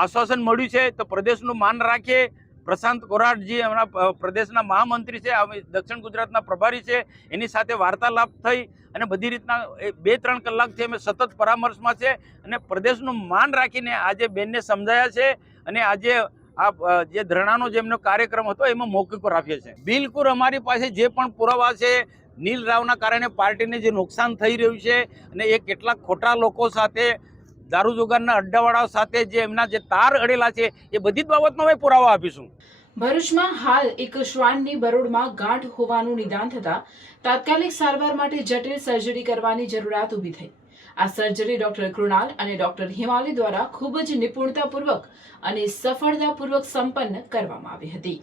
આશ્વાસન મળ્યું છે તો પ્રદેશનું માન રાખીએ. પ્રશાંત કોરાટજી હમણાં પ્રદેશના મહામંત્રી છે, દક્ષિણ ગુજરાતના પ્રભારી છે, એની સાથે વાર્તાલાપ થઈ અને બધી રીતના 2-3 કલાકથી અમે સતત પરામર્શમાં છે અને પ્રદેશનું માન રાખીને આજે બેનને સમજાયા છે. અને આજે આ જે ધરણાનો જે એમનો કાર્યક્રમ હતો એમાં મૌખિક પર રાખીએ છીએ. બિલકુલ અમારી પાસે જે પણ પુરાવા છે, નીલ રાવના કારણે પાર્ટીને જે નુકસાન થઈ રહ્યું છે અને એ કેટલાક ખોટા લોકો સાથે, દારૂ જુગારના અડ્ડાવાળાઓ સાથે જે એમના જે તાર અડેલા છે એ બધી જ બાબતનો અમે પુરાવા આપીશું. ભરૂચમાં હાલ એક શ્વાનની બરોડમાં ગાંઠ હોવાનું નિદાન થતાં તાત્કાલિક સારવાર માટે જટિલ સર્જરી કરવાની જરૂરિયાત ઊભી થઈ. આ સર્જરી ડોક્ટર કૃણાલ અને ડોક્ટર હિમાલી દ્વારા ખૂબ જ નિપુણતાપૂર્વક અને સફળતાપૂર્વક સંપન્ન કરવામાં આવી હતી.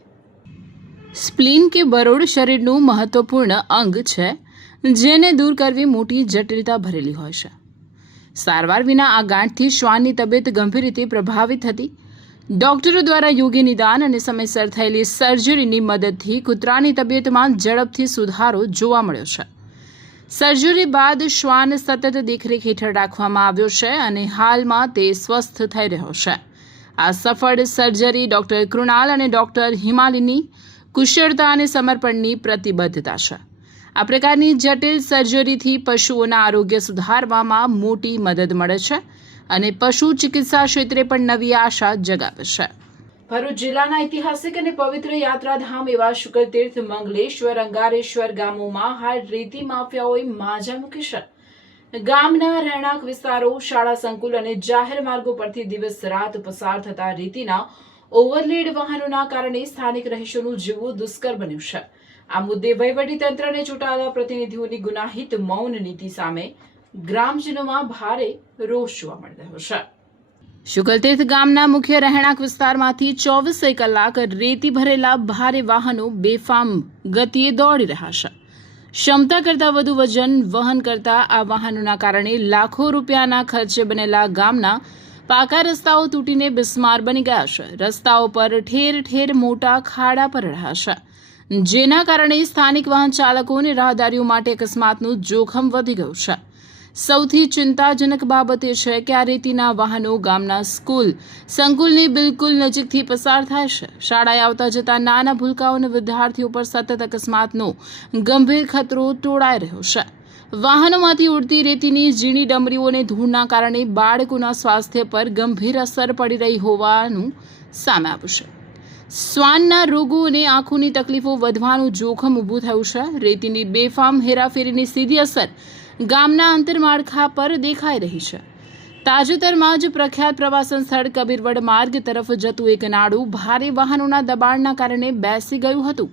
સ્પ્લીન કે બરોડ શરીરનું મહત્વપૂર્ણ અંગ છે જેને દૂર કરવી મોટી જટિલતા ભરેલી હોય છે. સારવાર વિના આ ગાંઠથી શ્વાનની તબિયત ગંભીર રીતે પ્રભાવિત હતી. ડોક્ટરો દ્વારા યોગ્ય નિદાન અને સમયસર થયેલી સર્જરીની મદદથી કૂતરાની તબિયતમાં ઝડપથી સુધારો જોવા મળ્યો છે. સર્જરી બાદ શ્વાન સતત દેખરેખ હેઠળ રાખવામાં આવ્યો છે અને હાલમાં તે સ્વસ્થ થઈ રહ્યો છે. આ સફળ સર્જરી ડોક્ટર કૃણાલ અને ડોક્ટર હિમાલીની કુશળતા અને સમર્પણની પ્રતિબદ્ધતા છે. આ પ્રકારની જટિલ સર્જરીથી પશુઓના આરોગ્ય સુધારવામાં મોટી મદદ મળે છે અને પશુ ચિકિત્સા ક્ષેત્રે પણ નવી આશા જગાવે છે. ભરૂચ જિલ્લાના ઐતિહાસિક અને પવિત્ર યાત્રાધામ એવા શુકરતીર્થ, મંગલેશ્વર, અંગારેશ્વર ગામોમાં હાલ રેતી માફિયાઓએ માજા મૂકી છે. ગામના રહેણાંક વિસ્તારો, શાળા સંકુલ અને જાહેર માર્ગો પરથી દિવસ રાત પસાર થતા રેતીના ઓવરલેડ વાહનોના કારણે સ્થાનિક રહીશોનું જીવવું દુષ્કર બન્યું છે. આ મુદ્દે વહીવટીતંત્ર અને ચૂંટાયેલા પ્રતિનિધિઓની ગુનાહિત મૌન નીતિ સામે ગ્રામજનોમાં ભારે રોષ જોવા મળી રહ્યો છે. શુકલતીર્થ ગામના મુખ્ય રહેણાંક વિસ્તારમાંથી 24 કલાક રેતી ભરેલા ભારે વાહનો બેફામ ગતિએ દોડી રહ્યા છે. ક્ષમતા કરતાં વધુ વજન વહન કરતા આ વાહનોના કારણે લાખો રૂપિયાના ખર્ચે બનેલા ગામના પાકા રસ્તાઓ તૂટીને બિસ્માર બની ગયા છે. રસ્તાઓ પર ઠેર ઠેર મોટા ખાડા પડી રહ્યા છે. જેના કારણે સ્થાનિક વાહન ચાલકો અને રાહદારીઓ માટે અકસ્માતનું જોખમ વધી ગયું છે. સૌથી ચિંતાજનક બાબત એ છે કે આ રેતીના વાહનો ગામના સંકુલની બિલકુલ નજીકથી પસાર થાય છે. શાળાએ આવતા જતા નાના ભૂલકાઓ અને વિદ્યાર્થીઓ પર સતત અકસ્માતનો ગંભીર ખતરો તોળાઈ રહ્યો છે. વાહનોમાંથી ઉડતી રેતીની ઝીણી ડમરીઓ અને ધૂળના કારણે બાળકોના સ્વાસ્થ્ય પર ગંભીર અસર પડી રહી હોવાનું સામે આવ્યું છે. શ્વાનના રોગો અને આંખોની તકલીફો વધવાનું જોખમ ઊભું થયું છે. રેતીની બેફામ હેરાફેરીની સીધી અસર ગામના આંતરમાળખા પર દેખાઈ રહી છે. તાજેતરમાં જ પ્રખ્યાત પ્રવાસન સ્થળ કબીરવડ માર્ગ તરફ જતું એક નાડું ભારે વાહનોના દબાણના કારણે બેસી ગયું હતું.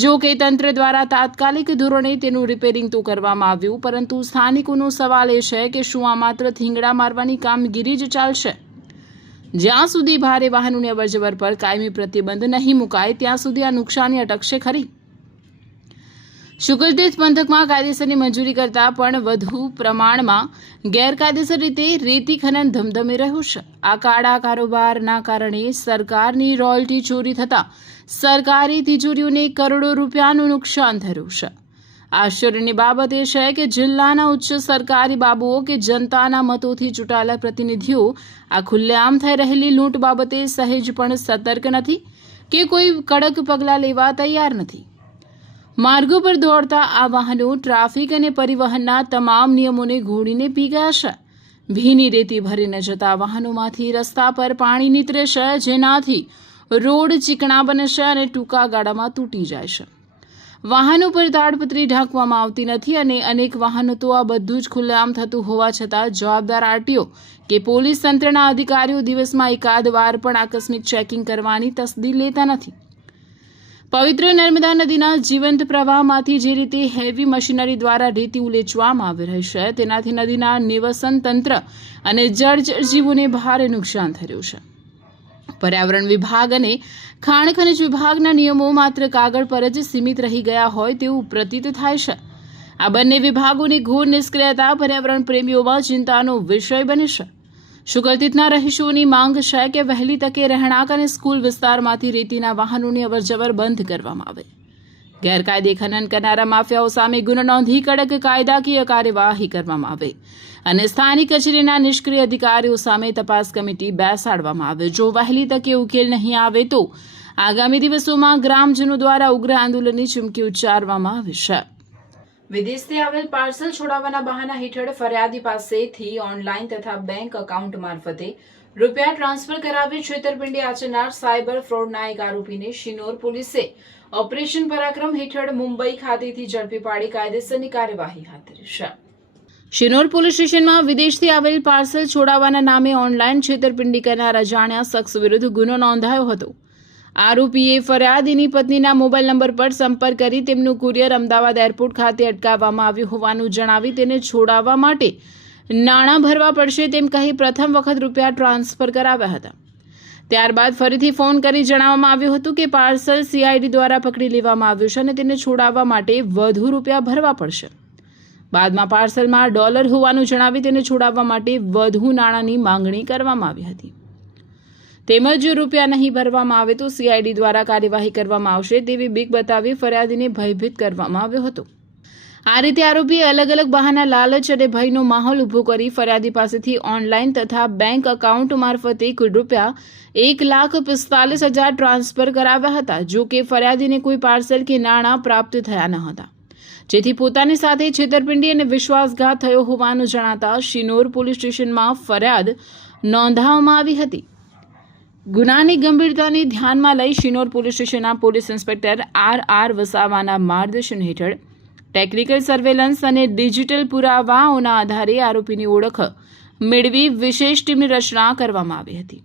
જો કે તંત્ર દ્વારા તાત્કાલિક ધોરણે તેનું રિપેરિંગ તો કરવામાં આવ્યું, પરંતુ સ્થાનિકોનો સવાલ એ છે કે શું આ માત્ર થીંગડા મારવાની કામગીરી જ ચાલશે? જ્યાં સુધી ભારે વાહનોની અવરજવર પર કાયમી પ્રતિબંધ નહીં મુકાય ત્યાં સુધી આ નુકસાની અટકશે ખરી? શુકલતીર્થ પંથકમાં કાયદેસરની મંજૂરી કરતાં પણ વધુ પ્રમાણમાં ગેરકાયદેસર રીતે રેતી ખનન ધમધમી રહ્યું છે. આ કાળા કારોબારના કારણે સરકારની રોયલ્ટી ચોરી થતાં સરકારી તિજોરીઓને કરોડો રૂપિયાનું નુકસાન થયું છે. આશ્ચર્યની બાબત એ છે કે જિલ્લાના ઉચ્ચ સરકારી બાબુઓ કે જનતાના મતોથી ચૂંટાયેલા પ્રતિનિધિઓ આ ખુલ્લેઆમ થઈ રહેલી લૂંટ બાબતે સહેજ પણ સતર્ક નથી કે કોઈ કડક પગલાં લેવા તૈયાર નથી. માર્ગો પર દોડતા આ વાહનો ટ્રાફિક અને પરિવહનના તમામ નિયમોને ઘોડીને પી ગયા છે. ભીની રેતી ભરીને જતા વાહનોમાંથી રસ્તા પર પાણી નીતરે છે, જેનાથી રોડ ચીકણા બને છે અને ટૂંકા ગાળામાં તૂટી જાય છે. વાહનો પર તાડપત્રી ઢાંકવામાં આવતી નથી અને અનેક વાહનો તો આ બધું જ ખુલ્લેઆમ થતું હોવા છતાં જવાબદાર આરટીઓ કે પોલીસ તંત્રના અધિકારીઓ દિવસમાં એકાદ વાર પણ આકસ્મિક ચેકિંગ કરવાની તસદી લેતા નથી. પવિત્ર નર્મદા નદીના જીવંત પ્રવાહમાંથી જે રીતે હેવી મશીનરી દ્વારા રેતી ઉલેચવામાં આવી રહી છે, તેનાથી નદીના નિવસન તંત્ર અને જળજીવોને ભારે નુકસાન થયું છે. પર્યાવરણ વિભાગ અને ખાણ ખનિજ વિભાગના નિયમો માત્ર કાગળ પર જ સીમિત રહી ગયા હોય તેવું પ્રતીત થાય છે. આ બંને વિભાગોની ઘોર નિષ્ક્રિયતા પર્યાવરણ પ્રેમીઓમાં ચિંતાનો વિષય બને છે. શુકલતીર્થના રહીશોની માંગ છે કે વહેલી તકે રહેણાંક અને સ્કૂલ વિસ્તારમાંથી રેતીના વાહનોની અવરજવર બંધ કરવામાં આવે. ગેરકાયદે ખનન કરનારા માફિયાઓ સામે ગુનો નોંધી કડક કાયદાકીય કાર્યવાહી કરવામાં આવે અને સ્થાનિક કચેરીના નિષ્ક્રિય અધિકારીઓ સામે તપાસ કમિટી બેસાડવામાં આવે. જો વહેલી તકે ઉકેલ નહીં આવે તો આગામી દિવસોમાં ગ્રામજનો દ્વારા ઉગ્ર આંદોલનની ચીમકી ઉચ્ચારવામાં આવી છે. વિદેશથી આવેલ પાર્સલ છોડાવવાના બહાના હેઠળ ફરિયાદી પાસેથી ઓનલાઈન તથા બેંક એકાઉન્ટ મારફતે રૂપિયા ટ્રાન્સફર કરાવી છેતરપિંડી આચરનાર સાયબર ફ્રોડના એક આરોપીને શિનોર પોલીસે ઓપરેશન પરાક્રમ હેઠળ મુંબઈ ખાતેથી ઝડપી પાડી કાયદેસરની કાર્યવાહી હાથ ધરી છે. શિનોર પોલીસ સ્ટેશનમાં વિદેશથી આવેલ પાર્સલ છોડાવવાના નામે ઓનલાઈન છેતરપિંડી કરનાર અજાણ્યા શખ્સ વિરુદ્ધ ગુનો નોંધાયો હતો. આરોપીએ ફરિયાદીની પત્નીના મોબાઈલ નંબર પર સંપર્ક કરી તેમનું કુરિયર અમદાવાદ એરપોર્ટ ખાતે અટકાવવામાં આવ્યું હોવાનું જણાવી તેને છોડાવવા માટે નાણાં ભરવા પડશે તેમ કહી પ્રથમ વખત રૂપિયા ટ્રાન્સફર કરાવ્યા હતા. ત્યારબાદ ફરીથી ફોન કરી જણાવવામાં આવ્યું હતું કે પાર્સલ સીઆઈડી દ્વારા પકડી લેવામાં આવ્યું છે અને તેને છોડાવવા માટે વધુ રૂપિયા ભરવા પડશે. બાદમાં પાર્સલમાં ડોલર હોવાનું જણાવી તેને છોડાવવા માટે વધુ નાણાંની માંગણી કરવામાં આવી હતી. તેમજ જો રૂપિયા નહીં ભરવામાં આવે તો સીઆઈડી દ્વારા કાર્યવાહી કરવામાં આવશે તેવી બીક બતાવી ફરિયાદીને ભયભીત કરવામાં આવ્યો હતો. આ રીતે આરોપીએ અલગ અલગ બહાના લાલચ અને ભયનો માહોલ ઊભો કરી ફરિયાદી પાસેથી ઓનલાઈન તથા બેંક એકાઉન્ટ મારફતે કુલ રૂપિયા 1,45,000 ટ્રાન્સફર કરાવ્યા હતા. જો કે ફરિયાદીને કોઈ પાર્સલ કે નાણાં પ્રાપ્ત થયા ન હતા, જેથી પોતાની સાથે છેતરપિંડી અને વિશ્વાસઘાત થયો હોવાનું જણાતા શિનોર પોલીસ સ્ટેશનમાં ફરિયાદ નોંધાવવામાં આવી હતી. ગુનાની ગંભીરતાને ધ્યાનમાં લઈ શિનોર પોલીસ સ્ટેશનના પોલીસ ઇન્સ્પેક્ટર આર વસાવાના માર્ગદર્શન હેઠળ ટેકનિકલ સર્વેલન્સ અને ડિજિટલ પુરાવાઓના આધારે આરોપીની ઓળખ મેળવી વિશેષ ટીમની રચના કરવામાં આવી હતી.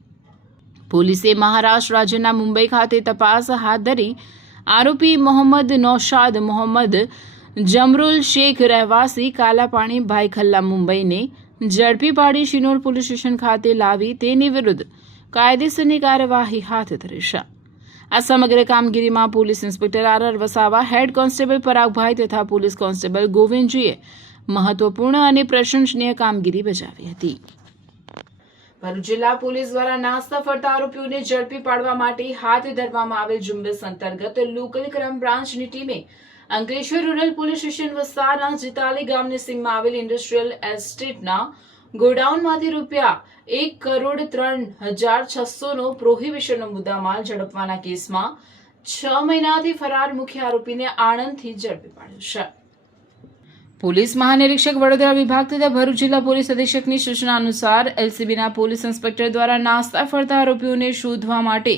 પોલીસે મહારાષ્ટ્ર રાજ્યના મુંબઈ ખાતે તપાસ હાથ ધરી આરોપી મોહમ્મદ નૌશાદ મોહમ્મદ જમરુલ શેખ રહેવાસી કાલાપાણી ભાઈખલ્લા મુંબઈને ઝડપી પાડી શિનોર પોલીસ સ્ટેશન ખાતે લાવી તેની વિરુદ્ધ કાયદેસરની કાર્યવાહી હાથ ધરી છે. આ સમગ્ર કામગીરીમાં police inspector R Vasava, head constable Paragbhai તથા પોલીસ કોન્સ્ટેબલ ગોવિંદજીએ મહત્વપૂર્ણ અને પ્રશંસનીય કામગીરી બજાવી હતી. ભરૂચ જિલ્લા પોલીસ દ્વારા નાસ્તા ફરતા આરોપીઓને ઝડપી પાડવા માટે હાથ ધરવામાં આવેલ ઝુંબેશ અંતર્ગત લોકલ ક્રાઇમ બ્રાન્ચની ટીમે અંકલેશ્વર રૂરલ પોલીસ સ્ટેશન વિસ્તારના જીતાલી ગામની સીમમાં આવેલ ઇન્ડસ્ટ્રીયલ એસ્ટેટના ગોડાઉનમાંથી ₹1,03,600નો પ્રોહિબિશનનો મુદ્દામાલ ઝડપવાના કેસમાં 6 મહિનાથી ફરાર મુખ્ય આરોપીને આણંદથી ઝડપી પાડ્યો છે. પોલીસ મહાનિરીક્ષક વડોદરા વિભાગ તથા ભરૂચ જિલ્લા પોલીસ અધિક્ષકની સૂચના અનુસાર એલસીબીના પોલીસ ઇન્સ્પેક્ટર દ્વારા નાસ્તા ફરતા આરોપીઓને શોધવા માટે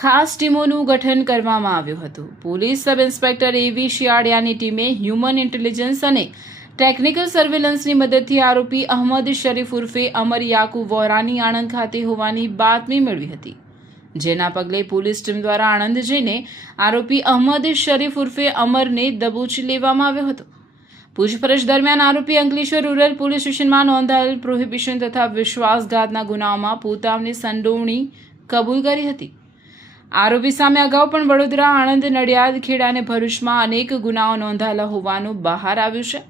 ખાસ ટીમોનું ગઠન કરવામાં આવ્યું હતું. પોલીસ સબ ઇન્સ્પેક્ટર એવી શિયાળિયાની ટીમે હ્યુમન ઇન્ટેલિજન્સ અને ટેકનિકલ સર્વેલન્સની મદદથી આરોપી અહમદ શરીફ ઉર્ફે અમર યાકુબ વોરાની આણંદ ખાતે હોવાની બાતમી મેળવી હતી, જેના પગલે પોલીસ ટીમ દ્વારા આણંદ જઈને આરોપી અહમદ શરીફ ઉર્ફે અમરને દબોચી લેવામાં આવ્યો હતો. પૂછપરછ દરમિયાન આરોપી અંકલેશ્વર રૂરલ પોલીસ સ્ટેશનમાં નોંધાયેલ પ્રોહિબિશન તથા વિશ્વાસઘાતના ગુનાઓમાં પોતાની સંડોવણી કબૂલ કરી હતી. આરોપી સામે અગાઉ પણ વડોદરા, આણંદ, નડિયાદ, ખેડા અને ભરૂચમાં અનેક ગુનાઓ નોંધાયેલા હોવાનું બહાર આવ્યું છે.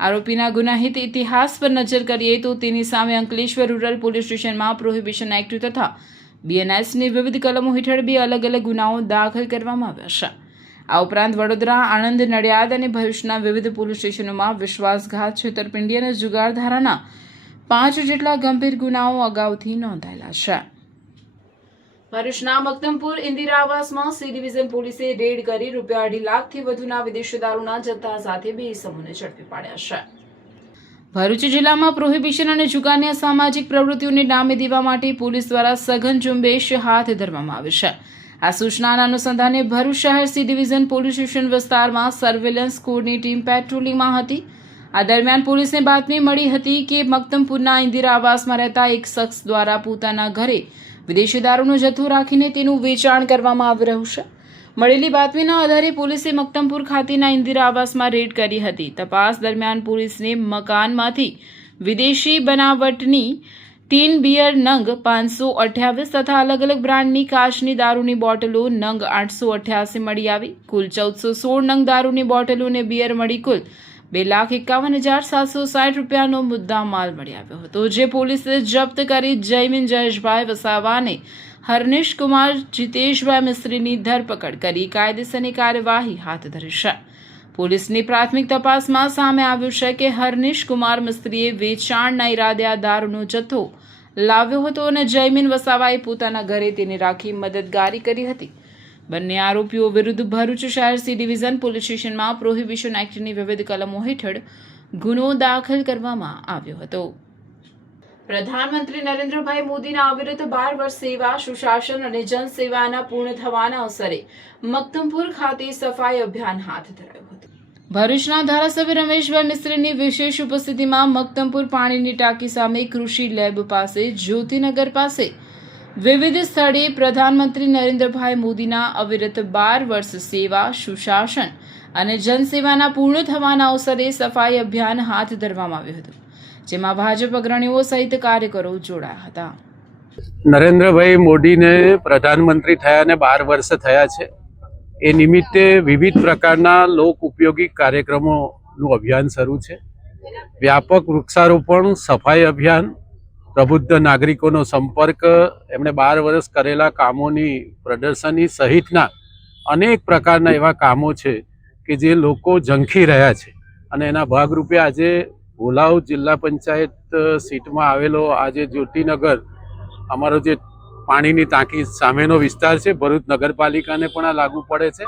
આરોપીના ગુનાહિત ઇતિહાસ પર નજર કરીએ તો તેની સામે અંકલેશ્વર રૂરલ પોલીસ સ્ટેશનમાં પ્રોહિબિશન એક્ટ તથા બીએનએસની વિવિધ કલમો હેઠળ 2 અલગ અલગ ગુનાઓ દાખલ કરવામાં આવ્યા છે. આ ઉપરાંત વડોદરા, આણંદ, નડિયાદ અને ભરૂચના વિવિધ પોલીસ સ્ટેશનોમાં વિશ્વાસઘાત, છેતરપિંડી અને જુગાર ધારાના 5 જેટલા ગંભીર ગુનાઓ અગાઉથી નોંધાયેલા છે. ભરૂચના મક્તમપુર ઇન્દિરા આવાસમાં સી ડિવિઝન પોલીસે રેડ કરી ₹2.5 લાખથી વધુના વિદેશી દારૂના જથ્થા સાથે 2 ઇસમોને ઝડપી પાડ્યા છે. ભરૂચ જિલ્લામાં પ્રોહિબિશન અને જુગારની અસામાજિક પ્રવૃત્તિઓને ડામે દેવા માટે પોલીસ દ્વારા સઘન ઝુંબેશ હાથ ધરવામાં આવી છે. આ સૂચનાના અનુસંધાને ભરૂચ શહેર સી ડિવિઝન પોલીસ સ્ટેશન વિસ્તારમાં સર્વેલન્સ સ્કોડની ટીમ પેટ્રોલિંગમાં હતી. આ દરમિયાન પોલીસને બાતમી મળી હતી કે મક્તમપુરના ઇન્દિરા આવાસમાં રહેતા એક શખ્સ દ્વારા પોતાના ઘરે વિદેશી દારૂનો જથ્થો રાખીને તેનું વેચાણ કરવામાં આવી રહ્યું છે. મળેલી બાતમીના આધારે પોલીસે મક્તમપુર ખાતેના ઇન્દિરા આવાસમાં રેડ કરી હતી. તપાસ દરમિયાન પોલીસને મકાનમાંથી વિદેશી બનાવટની ટીન બિયર નંગ 528 તથા અલગ અલગ બ્રાન્ડની કાચની દારૂની બોટલો નંગ 888 મળી આવી. કુલ 1416 નંગ દારૂની બોટલો અને બિયર મળી કુલ ₹2,51,760નો મુદ્દા માલ મળી આવ્યો હતો, જે પોલીસે જપ્ત કરી જયમીન જયેશભાઈ વસાવાને હરનિશ કુમાર જીતેશભાઈ મિસ્ત્રીની ધરપકડ કરી કાયદેસરની કાર્યવાહી હાથ ધરી છે. પોલીસની પ્રાથમિક તપાસમાં સામે આવ્યું છે કે હરનિશ કુમાર મિસ્ત્રીએ વેચાણના ઈરાદે આ દારૂનો જથ્થો લાવ્યો હતો અને જયમીન વસાવાએ પોતાના ઘરે તેને રાખી મદદગારી કરી હતી. બંને આરોપીઓ વિરુદ્ધ ભરૂચ શહેર સી ડિવિઝન પોલીસ સ્ટેશનમાં પ્રોહિબિશન એક્ટની વિવિધ કલમો હેઠળ ગુનો દાખલ કરવામાં આવ્યો હતો. પ્રધાનમંત્રી નરેન્દ્રભાઈ મોદીના અવિરત 12 વર્ષ સેવા, સુશાસન અને જનસેવાના પૂર્ણ થવાના અવસરે મક્તમપુર ખાતે સફાઈ અભિયાન હાથ ધરાયું હતું. ભરૂચના ધારાસભ્ય રમેશભાઈ મિસ્ત્રીની વિશેષ ઉપસ્થિતિમાં મક્તમપુર પાણીની ટાંકી સામે, કૃષિ લેબ પાસે, જ્યોતિનગર પાસે વિવિધ સ્થળે પ્રધાનમંત્રી નરેન્દ્રભાઈ મોદીના અવિરત 12 વર્ષ સેવા, સુશાસન અને જનસેવાના પૂર્ણ થવાના અવસરે સફાઈ અભિયાન હાથ ધરવામાં આવ્યું હતું, જેમાં ભાજપ અગ્રણીઓ સહિત કાર્યકરો જોડાયા હતા. નરેન્દ્રભાઈ મોદીને પ્રધાનમંત્રી થયાને 12 વર્ષ થયા છે. એ નિમિત્તે વિવિધ પ્રકારના લોક ઉપયોગી કાર્યક્રમોનું અભિયાન શરૂ છે. વ્યાપક વૃક્ષારોપણ, સફાઈ અભિયાન, પ્રબુદ્ધ નાગરિકોનો સંપર્ક, એમણે 12 વર્ષ કરેલા કામોની પ્રદર્શની સહિતના અનેક પ્રકારના એવા કામો છે કે જે લોકો ઝંખી રહ્યા છે. અને એના ભાગરૂપે આજે ભોલાવ જિલ્લા પંચાયત સીટમાં આવેલો આજે જ્યોતિનગર, અમારો જે પાણીની ટાંકી સામેનો વિસ્તાર છે, ભરૂચ નગરપાલિકાને પણ આ લાગુ પડે છે.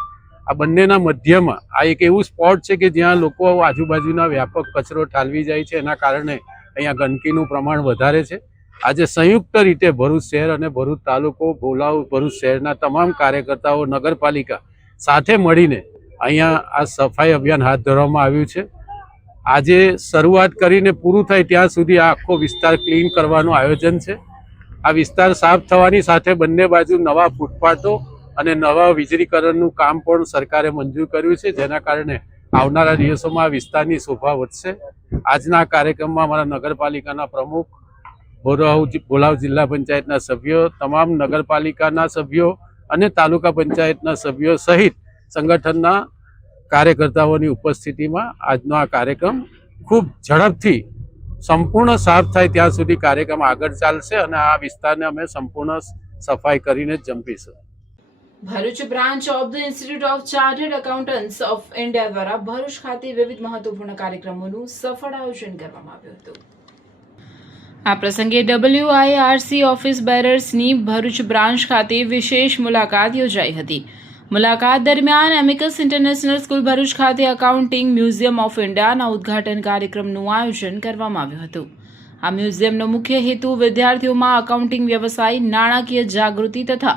આ બંનેના મધ્યમાં આ એક એવું સ્પોટ છે કે જ્યાં લોકો આજુબાજુના વ્યાપક કચરો ઠાલવી જાય છે. એના કારણે અહીંયા ગંદકીનું પ્રમાણ વધારે છે. આજે સંયુક્ત રીતે ભરૂચ શહેર અને ભરૂચ તાલુકો, ભોલાવ, ભરૂચ શહેરના તમામ કાર્યકર્તાઓ, નગરપાલિકા સાથે મળીને અહીંયા આ સફાઈ અભિયાન હાથ ધરવામાં આવ્યું છે. આજે શરૂઆત કરીને પૂરું થાય ત્યાં સુધી આ આખો વિસ્તાર ક્લીન કરવાનું આયોજન છે. આ વિસ્તાર સાફ થવાની સાથે બંને બાજુ નવા ફૂટપાથો અને નવા વીજળીકરણનું કામ પણ સરકારે મંજૂર કર્યું છે, જેના કારણે આવનારા દિવસોમાં આ વિસ્તારની શોભા વધશે. આજના કાર્યક્રમમાં અમારા નગરપાલિકાના પ્રમુખ, ભોલાવ જિલ્લા પંચાયતના સભ્યો, તમામ નગરપાલિકાના સભ્યો અને તાલુકા પંચાયતના સભ્યો સહિત સંગઠનના કાર્યકર્તાઓની ઉપસ્થિતિમાં આજનો આ કાર્યક્રમ ખૂબ ઝડપથી સંપૂર્ણ સાફ થાય ત્યાં સુધી કાર્યક્રમ આગળ ચાલશે અને આ વિસ્તારને અમે સંપૂર્ણ સફાઈ કરીને જ જંપીશું. Bharuch branch of the institute of chartered accountants of India દ્વારા ભરૂચ ખાતે વિવિધ મહત્વપૂર્ણ કાર્યક્રમોનું સફળ આયોજન કરવામાં આવ્યું હતું. આ પ્રસંગે WIRC ઓફિસ બેરર્સની ભરૂચ બ્રાન્ચ ખાતે વિશેષ મુલાકાત યોજાઈ હતી. મુલાકાત દરમિયાન એમિકસ ઇન્ટરનેશનલ સ્કૂલ ભરૂચ ખાતે એકાઉન્ટિંગ મ્યુઝિયમ ઓફ ઇન્ડિયાના ઉદ્ઘાટન કાર્યક્રમનું આયોજન કરવામાં આવ્યું હતું. આ મ્યુઝિયમનો મુખ્ય હેતુ વિદ્યાર્થીઓમાં એકાઉન્ટિંગ વ્યવસાય, નાણાકીય જાગૃતિ તથા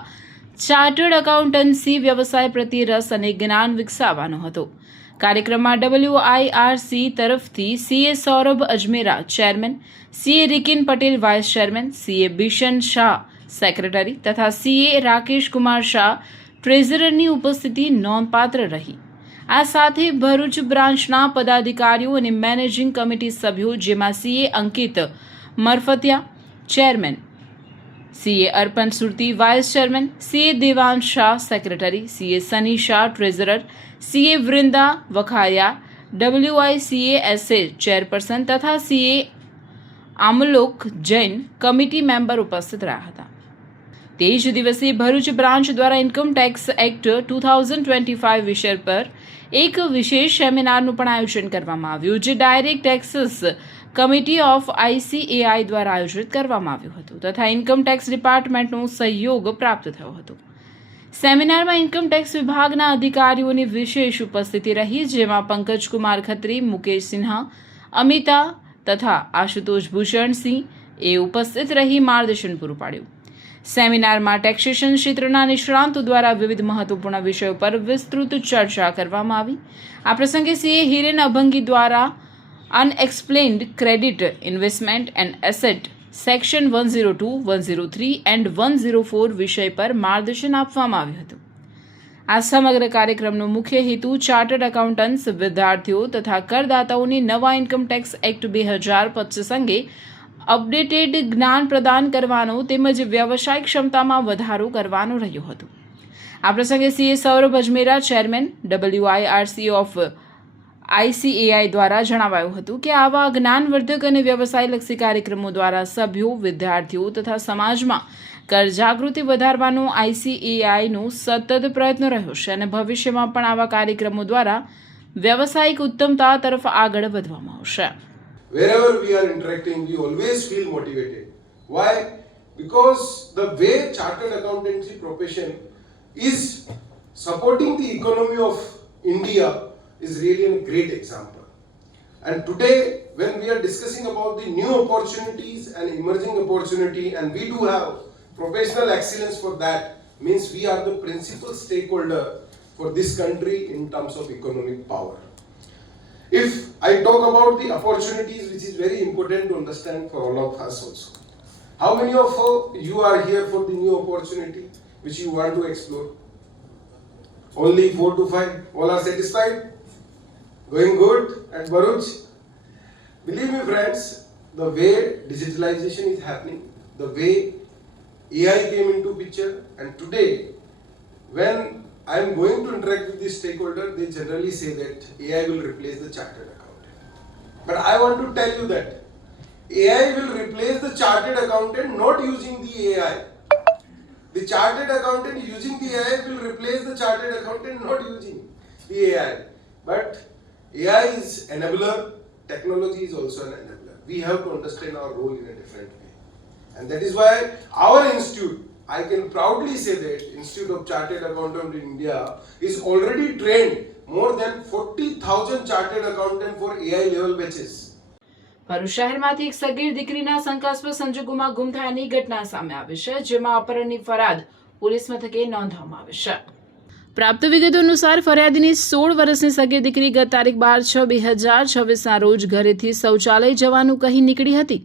ચાર્ટર્ડ એકાઉન્ટન્સી વ્યવસાય પ્રત્યે રસ અને જ્ઞાન વિકસાવવાનો હતો. કાર્યક્રમમાં WIRC તરફથી CA Saurabh Ajmera chairman, CA Rikin Patel vice chairman, CA Bishan Shah secretary તથા CA રાકેશ કુમાર શાહ ટ્રેઝરરની ઉપસ્થિતિ નોંધપાત્ર રહી. આ સાથે ભરૂચ બ્રાન્ચના પદાધિકારીઓ અને મેનેજિંગ કમિટી સભ્યો, જેમાં CA Ankit Marfatia chairman, CA Arpan Surti vice chairman, CA Devansh Shah secretary, CA Sunny Shah treasurer, CA Vrunda Vakharia WICA chairperson તથા CA Amlok Jain committee member ઉપસ્થિત રહ્યા હતા. તે જ દિવસે ભરૂચ બ્રાન્ચ દ્વારા ઇન્કમ ટેક્સ એક્ટ 2025 વિષય પર એક વિશેષ સેમિનારનું પણ આયોજન કરવામાં આવ્યું, જે direct taxes committee of ICAI દ્વારા આયોજિત કરવામાં આવ્યું હતું તથા ઇન્કમ ટેક્સ ડિપાર્ટમેન્ટનો સહયોગ પ્રાપ્ત થયો હતો. સેમિનારમાં ઇન્કમ ટેક્સ વિભાગના અધિકારીઓની વિશેષ ઉપસ્થિતિ રહી, જેમાં પંકજકુમાર ખત્રી, મુકેશ સિન્હા, અમિતા તથા આશુતોષ ભૂષણસિંહ એ ઉપસ્થિત રહી માર્ગદર્શન પૂરું પાડ્યું. સેમિનારમાં ટેક્સેશન ક્ષેત્રના નિષ્ણાંતો દ્વારા વિવિધ મહત્વપૂર્ણ વિષયો પર વિસ્તૃત ચર્ચા કરવામાં આવી. આ પ્રસંગે CA હિરેન અભંગી દ્વારા unexplained credit, investment and asset section 102, 103 and 104 વિષય પર માર્ગદર્શન આપવામાં આવ્યું હતું. આ સમગ્ર કાર્યક્રમનો મુખ્ય હેતુ ચાર્ટર્ડ એકાઉન્ટન્ટ્સ, વિદ્યાર્થીઓ તથા કરદાતાઓને નવા ઇન્કમ ટેક્સ એક્ટ 2025 અંગે અપડેટેડ જ્ઞાન પ્રદાન કરવાનો તેમજ વ્યવસાયિક ક્ષમતામાં વધારો કરવાનો રહ્યો હતો. આ પ્રસંગે CA Saurabh Ajmera chairman WIRC of ICAI દ્વારા જણાવાયું હતું કે આવા જ્ઞાનવર્ધક અને વ્યવસાયલક્ષી કાર્યક્રમો દ્વારા સભ્યો, વિદ્યાર્થીઓ તથા સમાજમાં કર જાગૃતિ વધારવાનો ICAIનો સતત પ્રયત્ન રહ્યો છે અને ભવિષ્યમાં પણ આવા કાર્યક્રમો દ્વારા વ્યવસાયિક ઉત્તમતા તરફ આગળ વધવામાં આવશે. Wherever we are interacting, we always feel motivated. Why? Because the way chartered accountancy profession is supporting the economy of India is really a great example. And today, when we are discussing about the new opportunities and emerging opportunity, and we do have professional excellence for that, means we are the principal stakeholder for this country in terms of economic power. If I talk about the opportunities, which is very important to understand for all of us also. How many of you are here for the new opportunity which you want to explore? Only 4 to 5. All are satisfied? Going good at Bharuch? Believe me friends, the way digitalization is happening, the way AI came into picture, and today when I am going to interact with the stakeholder, they generally say that AI will replace the chartered accountant. But I want to tell you that AI will replace the chartered accountant not using the AI. The chartered accountant using the AI will replace the chartered accountant not using the AI. But AI is enabler, technology is also an enabler. We have to understand our role in a different way. And that is why our institute, I can proudly say that Institute of Chartered Accountant in India is already trained more than 40,000 chartered accountant for AI level batches. Bharuch શહેરમાંથી એક સગીર દીકરીના શંકાસ્પદ સંજોગોમાં ગુમ થયાની ઘટના સામે આવી છે, જેમાં અપહરણની ફરિયાદ પોલીસ મથકે નોંધવામાં આવી છે. પ્રાપ્ત વિગતો અનુસાર ફરિયાદીની 16 વર્ષની સગીર દીકરી ગત તારીખ 12/6/2026ના રોજ ઘરેથી શૌચાલય જવાનું કહી નીકળી હતી.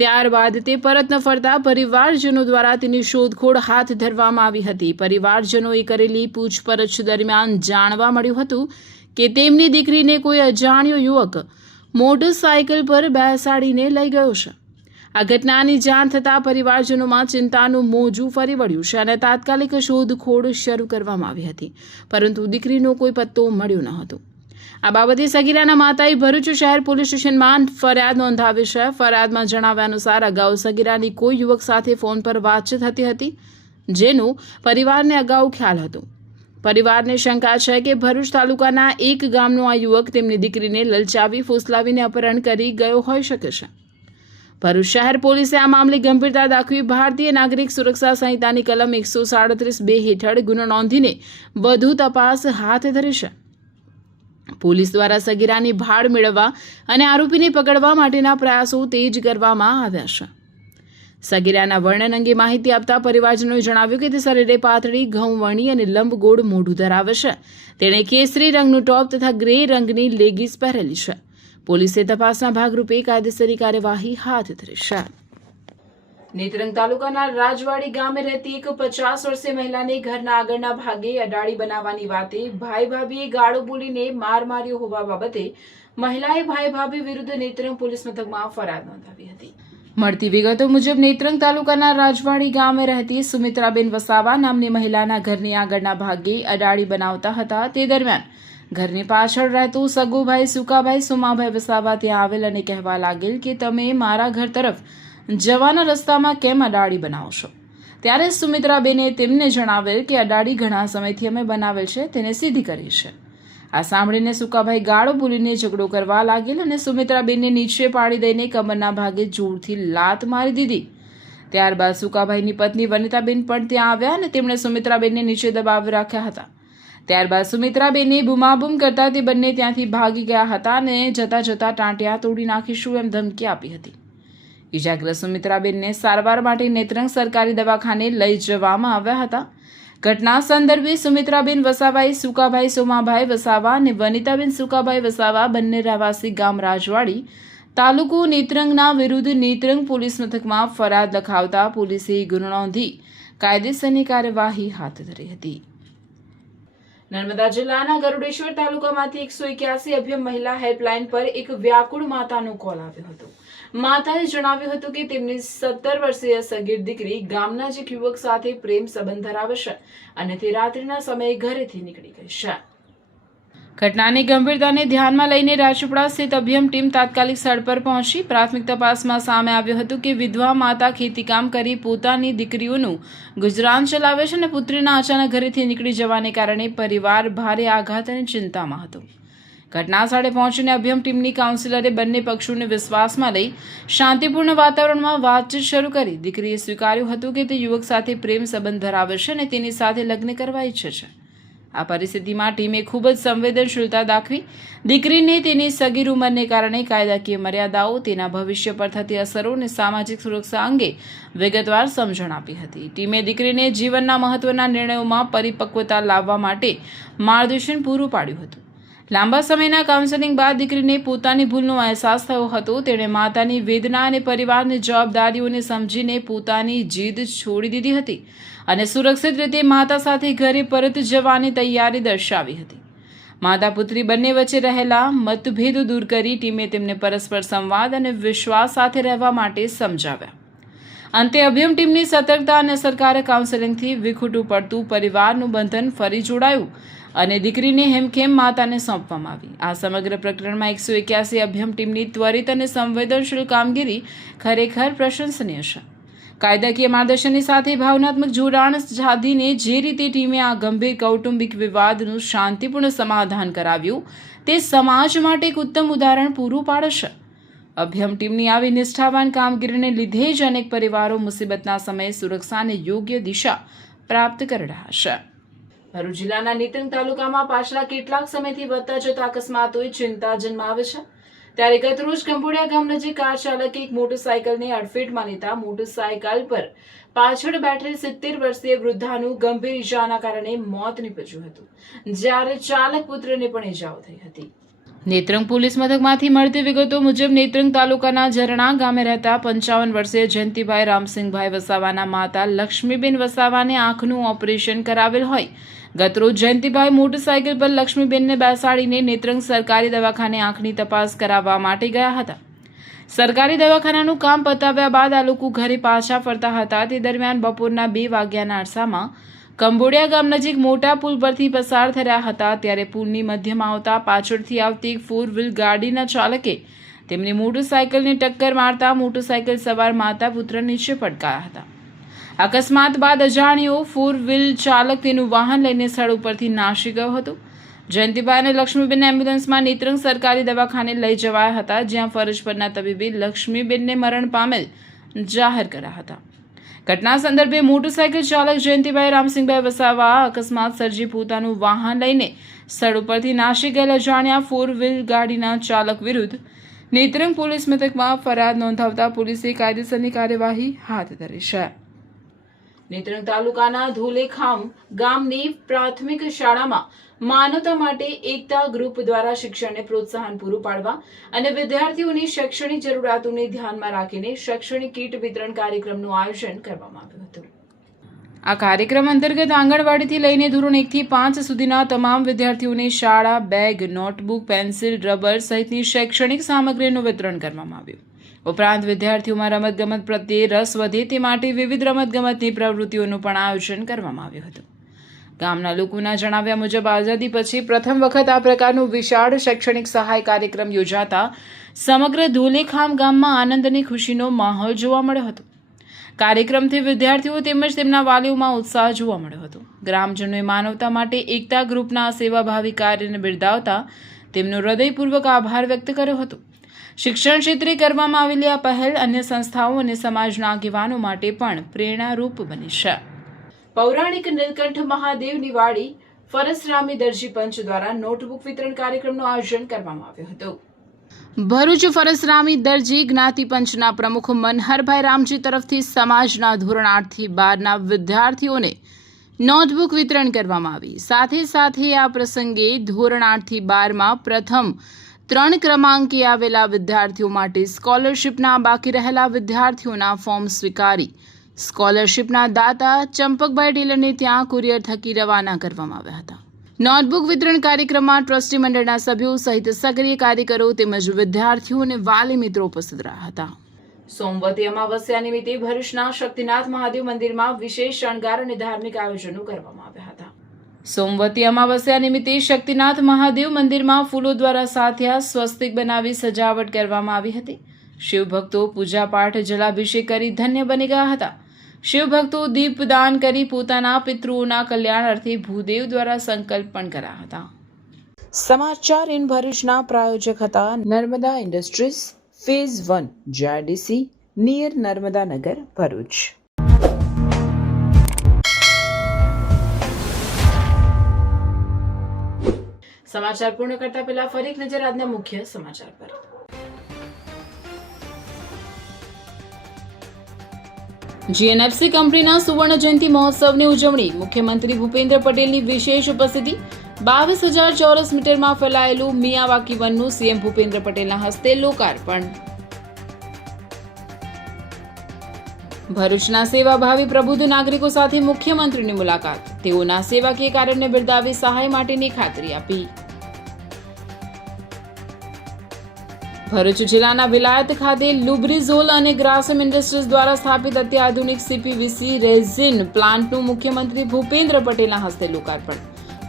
ત્યારબાદ તે પરત ન ફરતા પરિવારજનો દ્વારા તેની શોધખોળ હાથ ધરવામાં આવી હતી. પરિવારજનોએ કરેલી પૂછપરછ દરમિયાન જાણવા મળ્યું હતું કે તેમની દીકરીને કોઈ અજાણ્યો યુવક મોટરસાયકલ પર બેસાડીને લઈ ગયો છે. આ ઘટનાની જાણ થતાં પરિવારજનોમાં ચિંતાનું મોજું ફરી વળ્યું છે અને તાત્કાલિક શોધખોળ શરૂ કરવામાં આવી હતી, પરંતુ દીકરીનો કોઈ પત્તો મળ્યો ન હતો. આ બાબતે સગીરાના માતાએ ભરૂચ શહેર પોલીસ સ્ટેશનમાં ફરિયાદ નોંધાવી છે. ફરિયાદમાં જણાવ્યા અનુસાર અગાઉ સગીરાની કોઈ યુવક સાથે ફોન પર વાતચીત થતી હતી, જેનું પરિવારને અગાઉ ખ્યાલ હતો. પરિવારને શંકા છે કે ભરૂચ તાલુકાના એક ગામનો આ યુવક તેમની દીકરીને લલચાવી ફૂસલાવીને અપહરણ કરી ગયો હોઈ શકે છે. ભરૂચ શહેર પોલીસે આ મામલે ગંભીરતા દાખવી ભારતીય નાગરિક સુરક્ષા સંહિતાની કલમ 137(2) હેઠળ ગુનો નોંધીને વધુ તપાસ હાથ ધરી છે. પોલીસ દ્વારા સગીરાની ભાળ મેળવવા અને આરોપીને પકડવા માટેના પ્રયાસો તેજ કરવામાં આવ્યા છે. સગીરાના વર્ણન અંગે માહિતી આપતા પરિવારજનોએ જણાવ્યું કે તે શરીરે પાતળી, ઘઉંવર્ણી અને લંબગોળ મોઢું ધરાવે છે. તેણે કેસરી રંગનું ટોપ તથા ગ્રે રંગની લેગીસ પહેરેલી છે. પોલીસે તપાસના ભાગરૂપે કાયદેસરની કાર્યવાહી હાથ ધરી છે. નેત્રંગ તાલુકાના રાજવાડી ગામે રહેતી એક 50 વર્ષીય મહિલાને ઘરના આગળના ભાગે અડાડી બનાવવાની વાતે ભાઈ ભાભીએ ગાળો બોલીને માર માર્યો હોવા બાબતે મહિલાએ ભાઈ ભાભી વિરુદ્ધ નેત્રંગ પોલીસ મથકમાં ફરિયાદ નોંધાવી હતી. મળતી વિગતો મુજબ નેત્રંગ તાલુકાના રાજવાડી ગામે રહેતી સુમિત્રાબેન વસાવા નામની મહિલાના ઘરની આગળના ભાગે અડાડી બનાવતા હતા. તે દરમિયાન ઘરની પાછળ રહેતું સગુભાઈ સુકાભાઈ સોમાભાઈ વસાવા ત્યાં આવેલ અને કહેવા લાગેલ કે તમે મારા ઘર તરફ જવાના રસ્તામાં કેમ અડાડી બનાવશો? ત્યારે સુમિત્રાબેને તેમને જણાવેલ કે અડાડી ઘણા સમયથી અમે બનાવેલ છે, તેને સીધી કરી છે. આ સાંભળીને સુકાભાઈ ગાળો બોલીને ઝઘડો કરવા લાગેલ અને સુમિત્રાબેનને નીચે પાડી દઈને કમરના ભાગે જોરથી લાત મારી દીધી. ત્યારબાદ સુકાભાઈની પત્ની વનિતાબેન પણ ત્યાં આવ્યા અને તેમણે સુમિત્રાબેનને નીચે દબાવી રાખ્યા હતા. ત્યારબાદ સુમિત્રાબેને બૂમાબૂમ કરતા તે બંને ત્યાંથી ભાગી ગયા હતા અને જતા જતા ટાંટિયા તોડી નાખીશું એમ ધમકી આપી હતી. ઇજાગ્રસ્ત સુમિત્રાબેનને સારવાર માટે નેત્રંગ સરકારી દવાખાને લઈ જવામાં આવ્યા હતા. ઘટના સંદર્ભે સુમિત્રાબેન વસાવાએ સુકાભાઈ સોમાભાઈ વસાવા અને વનિતાબેન સુકાભાઈ વસાવા બંને રહેવાસી ગામ રાજવાડી તાલુકો નેત્રંગના વિરુદ્ધ નેત્રંગ પોલીસ મથકમાં ફરિયાદ લખાવતા પોલીસે ગુનો નોંધી કાયદેસરની કાર્યવાહી હાથ ધરી હતી. નર્મદા જિલ્લાના ગરુડેશ્વર તાલુકામાંથી 181 અભ્યમ મહિલા હેલ્પલાઇન પર એક વ્યાકુળ માતાનો કોલ આવ્યો હતો. માતાએ જણાવ્યું હતું કે તેમની 17 વર્ષીય સગીર દીકરી ગામના જ એક યુવક સાથે પ્રેમ સંબંધ ધરાવે છે અને તે રાત્રિના સમયે ઘરેથી નીકળી ગઈ છે. ઘટનાની ગંભીરતાને ધ્યાનમાં લઈને રાજપીપળા સ્થિત અભિયમ ટીમ તાત્કાલિક સ્થળ પર પહોંચી પ્રાથમિક તપાસમાં સામે આવ્યું હતું કે વિધવા માતા ખેતીકામ કરી પોતાની દીકરીઓનું ગુજરાન ચલાવે છે અને પુત્રીના અચાનક ઘરેથી નીકળી જવાને કારણે પરિવાર ભારે આઘાત અને ચિંતામાં હતો. ઘટના સ્થળે પહોંચીને અભિયમ ટીમની કાઉન્સિલરે બંને પક્ષોને વિશ્વાસમાં લઈ શાંતિપૂર્ણ વાતાવરણમાં વાતચીત શરૂ કરી દીકરીએ સ્વીકાર્યું હતું કે તે યુવક સાથે પ્રેમ સંબંધ ધરાવે છે અને તેની સાથે લગ્ન કરવા ઈચ્છે છે. આ પરિસ્થિતિમાં ટીમે ખૂબ જ સંવેદનશીલતા દાખવી દીકરીને તેની સગીર ઉંમરને કારણે કાયદાકીય મર્યાદાઓ, તેના ભવિષ્ય પર થતી અસરો અને સામાજિક સુરક્ષા અંગે વિગતવાર સમજણ આપી હતી. ટીમે દીકરીને જીવનના મહત્વના નિર્ણયોમાં પરિપક્વતા લાવવા માટે માર્ગદર્શન પૂરું પાડ્યું હતું. લાંબા સમયના કાઉન્સેલિંગ બાદ દીકરીને પોતાની ભૂલનો અહેસાસ થયો હતો. તેણે માતાની વેદના અને પરિવારની જવાબદારીઓને સમજીને પોતાની જીદ છોડી દીધી હતી અને સુરક્ષિત રીતે માતા સાથે ઘરે પરત જવાની તૈયારી દર્શાવી હતી. માતા પુત્રી બંને વચ્ચે રહેલા મતભેદો દૂર કરી ટીમે તેમને પરસ્પર સંવાદ અને વિશ્વાસ સાથે રહેવા માટે સમજાવ્યા. અંતે અભિયમ ટીમની સતર્કતા અને અસરકારક કાઉન્સેલિંગથી વિખૂટું પડતું પરિવારનું બંધન ફરી જોડાયું અને દીકરીને હેમખેમ માતાને સોંપવામાં આવી. આ સમગ્ર પ્રકરણમાં 181 અભિયમ ટીમની ત્વરિત અને સંવેદનશીલ કામગીરી ખરેખર પ્રશંસનીય છે. કાયદાકીય માર્ગદર્શનની સાથે ભાવનાત્મક જોડાણ સાધીને જે રીતે ટીમે આ ગંભીર કૌટુંબિક વિવાદનું શાંતિપૂર્ણ સમાધાન કરાવ્યું તે સમાજ માટે એક ઉત્તમ ઉદાહરણ પૂરું પાડે છે. અભિયમ ટીમની આવી નિષ્ઠાવાન કામગીરીને લીધે જ અનેક પરિવારો મુસીબતના સમયે સુરક્ષાને યોગ્ય દિશા પ્રાપ્ત કરી રહ્યા છે. ભરૂચ જિલ્લાના નેત્રંગ તાલુકામાં પાછલા કેટલાક સમયથી વધતા જતા અકસ્માતોએ ચિંતા જન્માવે છે. ત્યારે ગતરોજ કંબોડિયા ગામ નજીક કાર ચાલકે એક મોટરસાયકલને અડફેટમાં લેતા મોટરસાયકલ પર પાછળ બેઠેલ 70 વર્ષીય વૃદ્ધાનું ગંભીર ઈજાના કારણે મોત નીપજ્યું હતું, જ્યારે ચાલક પુત્રને પણ ઈજાઓ થઈ હતી. નેત્રંગ પોલીસ મથકમાંથી મળતી વિગતો મુજબ નેત્રંગ તાલુકાના ઝરણા ગામે રહેતા 55 વર્ષીય જયંતિભાઈ રામસિંહભાઈ વસાવાના માતા લક્ષ્મીબેન વસાવાને આંખનું ઓપરેશન કરાવેલ હોય ગતરોજ જયંતિભાઈ મોટરસાયકલ પર લક્ષ્મીબેનને બેસાડીને નેત્રંગ સરકારી દવાખાને આંખની તપાસ કરાવવા માટે ગયા હતા. સરકારી દવાખાનાનું કામ પતાવ્યા બાદ આ લોકો ઘરે પાછા ફરતા હતા. તે દરમિયાન બપોરના 2 વાગ્યાના અરસામાં કંબોડિયા ગામ નજીક મોટા પુલ પરથી પસાર થયા હતા ત્યારે પુલની મધ્યમાં આવતા પાછળથી આવતી એક 4 વ્હીલ ગાડીના ચાલકે તેમની મોટરસાયકલને ટક્કર મારતા મોટરસાયકલ સવાર માતા પુત્ર નીચે પટકાયા હતા. અકસ્માત બાદ અજાણ્યો 4 વ્હીલ ચાલક તેનું વાહન લઈને સ્થળ ઉપરથી નાસી ગયો હતો. જયંતિભાઈ અને લક્ષ્મીબેનને એમ્બ્યુલન્સમાં નેત્રંગ સરકારી દવાખાને લઈ જવાયા હતા, જ્યાં ફરજ પરના તબીબે લક્ષ્મીબેનને મરણ પામેલ જાહેર કર્યા હતા. ઘટના સંદર્ભે મોટરસાયકલ ચાલક જયંતિભાઈ રામસિંહભાઈ વસાવા અકસ્માત સર્જી પોતાનું વાહન લઈને સ્થળ ઉપરથી નાસી ગયેલ અજાણ્યા 4 વ્હીલ ગાડીના ચાલક વિરુદ્ધ નેત્રંગ પોલીસ મથકમાં ફરિયાદ નોંધાવતા પોલીસે કાયદેસરની કાર્યવાહી હાથ ધરી છે. નેત્રંગ તાલુકાના ધોલેખામ ગામની પ્રાથમિક શાળામાં માનવતા માટે એકતા ગ્રુપ દ્વારા શિક્ષણને પ્રોત્સાહન પૂરું પાડવા અને વિદ્યાર્થીઓની શૈક્ષણિક જરૂરિયાતોને ધ્યાનમાં રાખીને શૈક્ષણિક કીટ વિતરણ કાર્યક્રમનું આયોજન કરવામાં આવ્યું હતું. આ કાર્યક્રમ અંતર્ગત આંગણવાડીથી લઈને ધોરણ 1 થી 5 સુધીના તમામ વિદ્યાર્થીઓને શાળા બેગ, નોટબુક, પેન્સિલ, રબર સહિતની શૈક્ષણિક સામગ્રીનું વિતરણ કરવામાં આવ્યું. ઉપરાંત વિદ્યાર્થીઓમાં રમતગમત પ્રત્યે રસ વધે તે માટે વિવિધ રમતગમતની પ્રવૃત્તિઓનું પણ આયોજન કરવામાં આવ્યું હતું. ગામના લોકોના જણાવ્યા મુજબ આઝાદી પછી પ્રથમ વખત આ પ્રકારનું વિશાળ શૈક્ષણિક સહાય કાર્યક્રમ યોજાતા સમગ્ર ધોલેખામ ગામમાં આનંદ અને ખુશીનો માહોલ જોવા મળ્યો હતો. કાર્યક્રમથી વિદ્યાર્થીઓ તેમજ તેમના વાલીઓમાં ઉત્સાહ જોવા મળ્યો હતો. ગ્રામજનોએ માનવતા માટે એકતા ગ્રુપના સેવાભાવી કાર્યને બિરદાવતા તેમનો હૃદયપૂર્વક આભાર વ્યક્ત કર્યો હતો. શિક્ષણ ક્ષેત્રે કરવામાં આવેલી આ પહેલ અન્ય સંસ્થાઓ અને સમાજના આગેવાનો માટે પણ પ્રેરણારૂપ બની છે. પૌરાણિક નીલકંઠ મહાદેવની વાડી ફરસરામી દરજી પંચ દ્વારા નોટબુક વિતરણ કાર્યક્રમનું આયોજન કરવામાં આવ્યું હતું. ભરૂચ ફરસરામી દરજી જ્ઞાતિ પંચના પ્રમુખ મનહરભાઈ રામજી તરફથી સમાજના ધોરણ 8 થી 12ના વિદ્યાર્થીઓને નોટબુક વિતરણ કરવામાં આવી. સાથે આ પ્રસંગે ધોરણ 8 થી 12માં પ્રથમ 3 ક્રમાંકે આવેલા વિદ્યાર્થીઓ માટે સ્કોલરશીપના બાકી રહેલા વિદ્યાર્થીઓના ફોર્મ સ્વીકારી સ્કોલરશીપના દાતા ચંપકભાઈ ટેલરને ત્યાં કુરિયર થકી રવાના કરવામાં આવ્યા હતા. નોટબુક વિતરણ કાર્યક્રમમાં ટ્રસ્ટી મંડળના સભ્યો સહિત સક્રિય કાર્યકરો તેમજ વિદ્યાર્થીઓ અને વાલી મિત્રો ઉપસ્થિત રહ્યા હતા. સોમવતી અમાવસ્યા નિમિત્તે ભરૂચના શક્તિનાથ મહાદેવ મંદિરમાં વિશેષ શણગાર અને ધાર્મિક આયોજનો કરવામાં આવ્યા હતા. સોમવતી અમાવસ્યા નિમિત્તે શક્તિનાથ મહાદેવ મંદિરમાં ફૂલો દ્વારા સાથિયા સ્વસ્તિક બનાવી સજાવટ કરવામાં આવી હતી. શિવભક્તો પૂજાપાઠ જલાભિષેક કરી ધન્ય બની ગયા હતા. શિવભક્તો દીપદાન કરી પોતાના પિતૃઓના કલ્યાણ અર્થે ભૂદેવ દ્વારા સંકલ્પ પણ કર્યા હતા. સમાચાર ઇન ભરૂચના પ્રાયોજક હતા Narmada industries phase 1 JIDC near Narmada Nagar Bharuch. સમાચાર પૂર્ણ કરતા પહેલા ફરી એક નજર આજના મુખ્ય સમાચાર પર. જીએનએફસી કંપનીના સુવર્ણ જયંતિ મહોત્સવની ઉજવણી. મુખ્યમંત્રી ભૂપેન્દ્ર પટેલની વિશેષ ઉપસ્થિતિ. 22,000 ચોરસ મીટરમાં ફેલાયેલું મિયાવાકી વનનું સીએમ ભૂપેન્દ્ર પટેલના હસ્તે લોકાર્પણ. ભરૂચના સેવાભાવી પ્રબુદ્ધ નાગરિકો સાથે મુખ્યમંત્રીની મુલાકાત. તેઓના સેવાકીય કાર્યને બિરદાવી સહાય માટેની ખાતરી આપી. ભરૂચ જિલ્લાના વિલાયત ખાતે લુબ્રિઝોલ અને ગ્રાસમ ઇન્ડસ્ટ્રીઝ દ્વારા સ્થાપિત અત્યાધુનિક CPVC રેઝિન પ્લાન્ટનું મુખ્યમંત્રી ભૂપેન્દ્ર પટેલના હસ્તે લોકાર્પણ.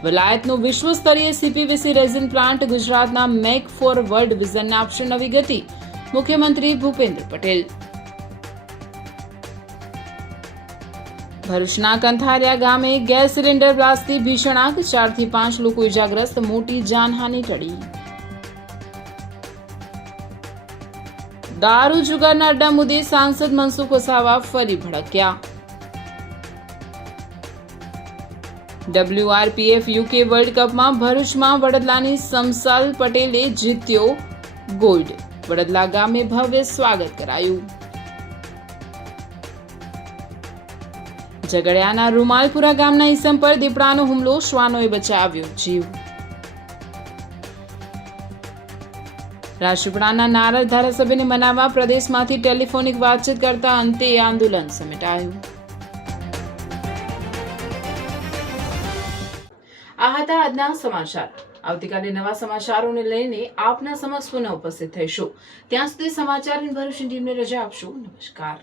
વિલાયતનું વિશ્વસ્તરીય CPVC રેઝિન પ્લાન્ટ ગુજરાતના મેક ફોર વર્લ્ડ વિઝનને આપશે નવી ગતિ. મુખ્યમંત્રી ભૂપેન્દ્ર પટેલ. ભરૂચના કંથારિયા ગામે ગેસ સિલિન્ડર બ્લાસ્ટથી ભીષણ આગ. 4 થી 5 લોકો ઇજાગ્રસ્ત. મોટી જાનહાનિ ટળી. દારૂ જુગારના અડ્ડા મુદ્દે સાંસદ મનસુખ વસાવા ફરી ભડક્યા. WRPF UK વર્લ્ડ કપમાં ભરૂચમાં વડોદરાની સમસાલ પટેલે જીત્યો ગોલ્ડ. વડોદરા ગામે ભવ્ય સ્વાગત કરાયું. ઝઘડિયાના રૂમાલપુરા ગામના ઈસમ પર દીપડાનો હુમલો. શ્વાનોએ બચાવ્યો જીવ. રાજપીપળાના નારાજ ધારાસભ્યને મનાવવા પ્રદેશમાંથી ટેલિફોનિક વાતચીત કરતા અંતે આંદોલન સમેટાયું. આ હતા આજના સમાચાર. આવતીકાલે નવા સમાચારોને લઈને આપના સમક્ષ પુનઃ ઉપસ્થિત થઈશું. ત્યાં સુધી સમાચાર ઇન ભરૂચ ટીમને રજા આપશો. નમસ્કાર.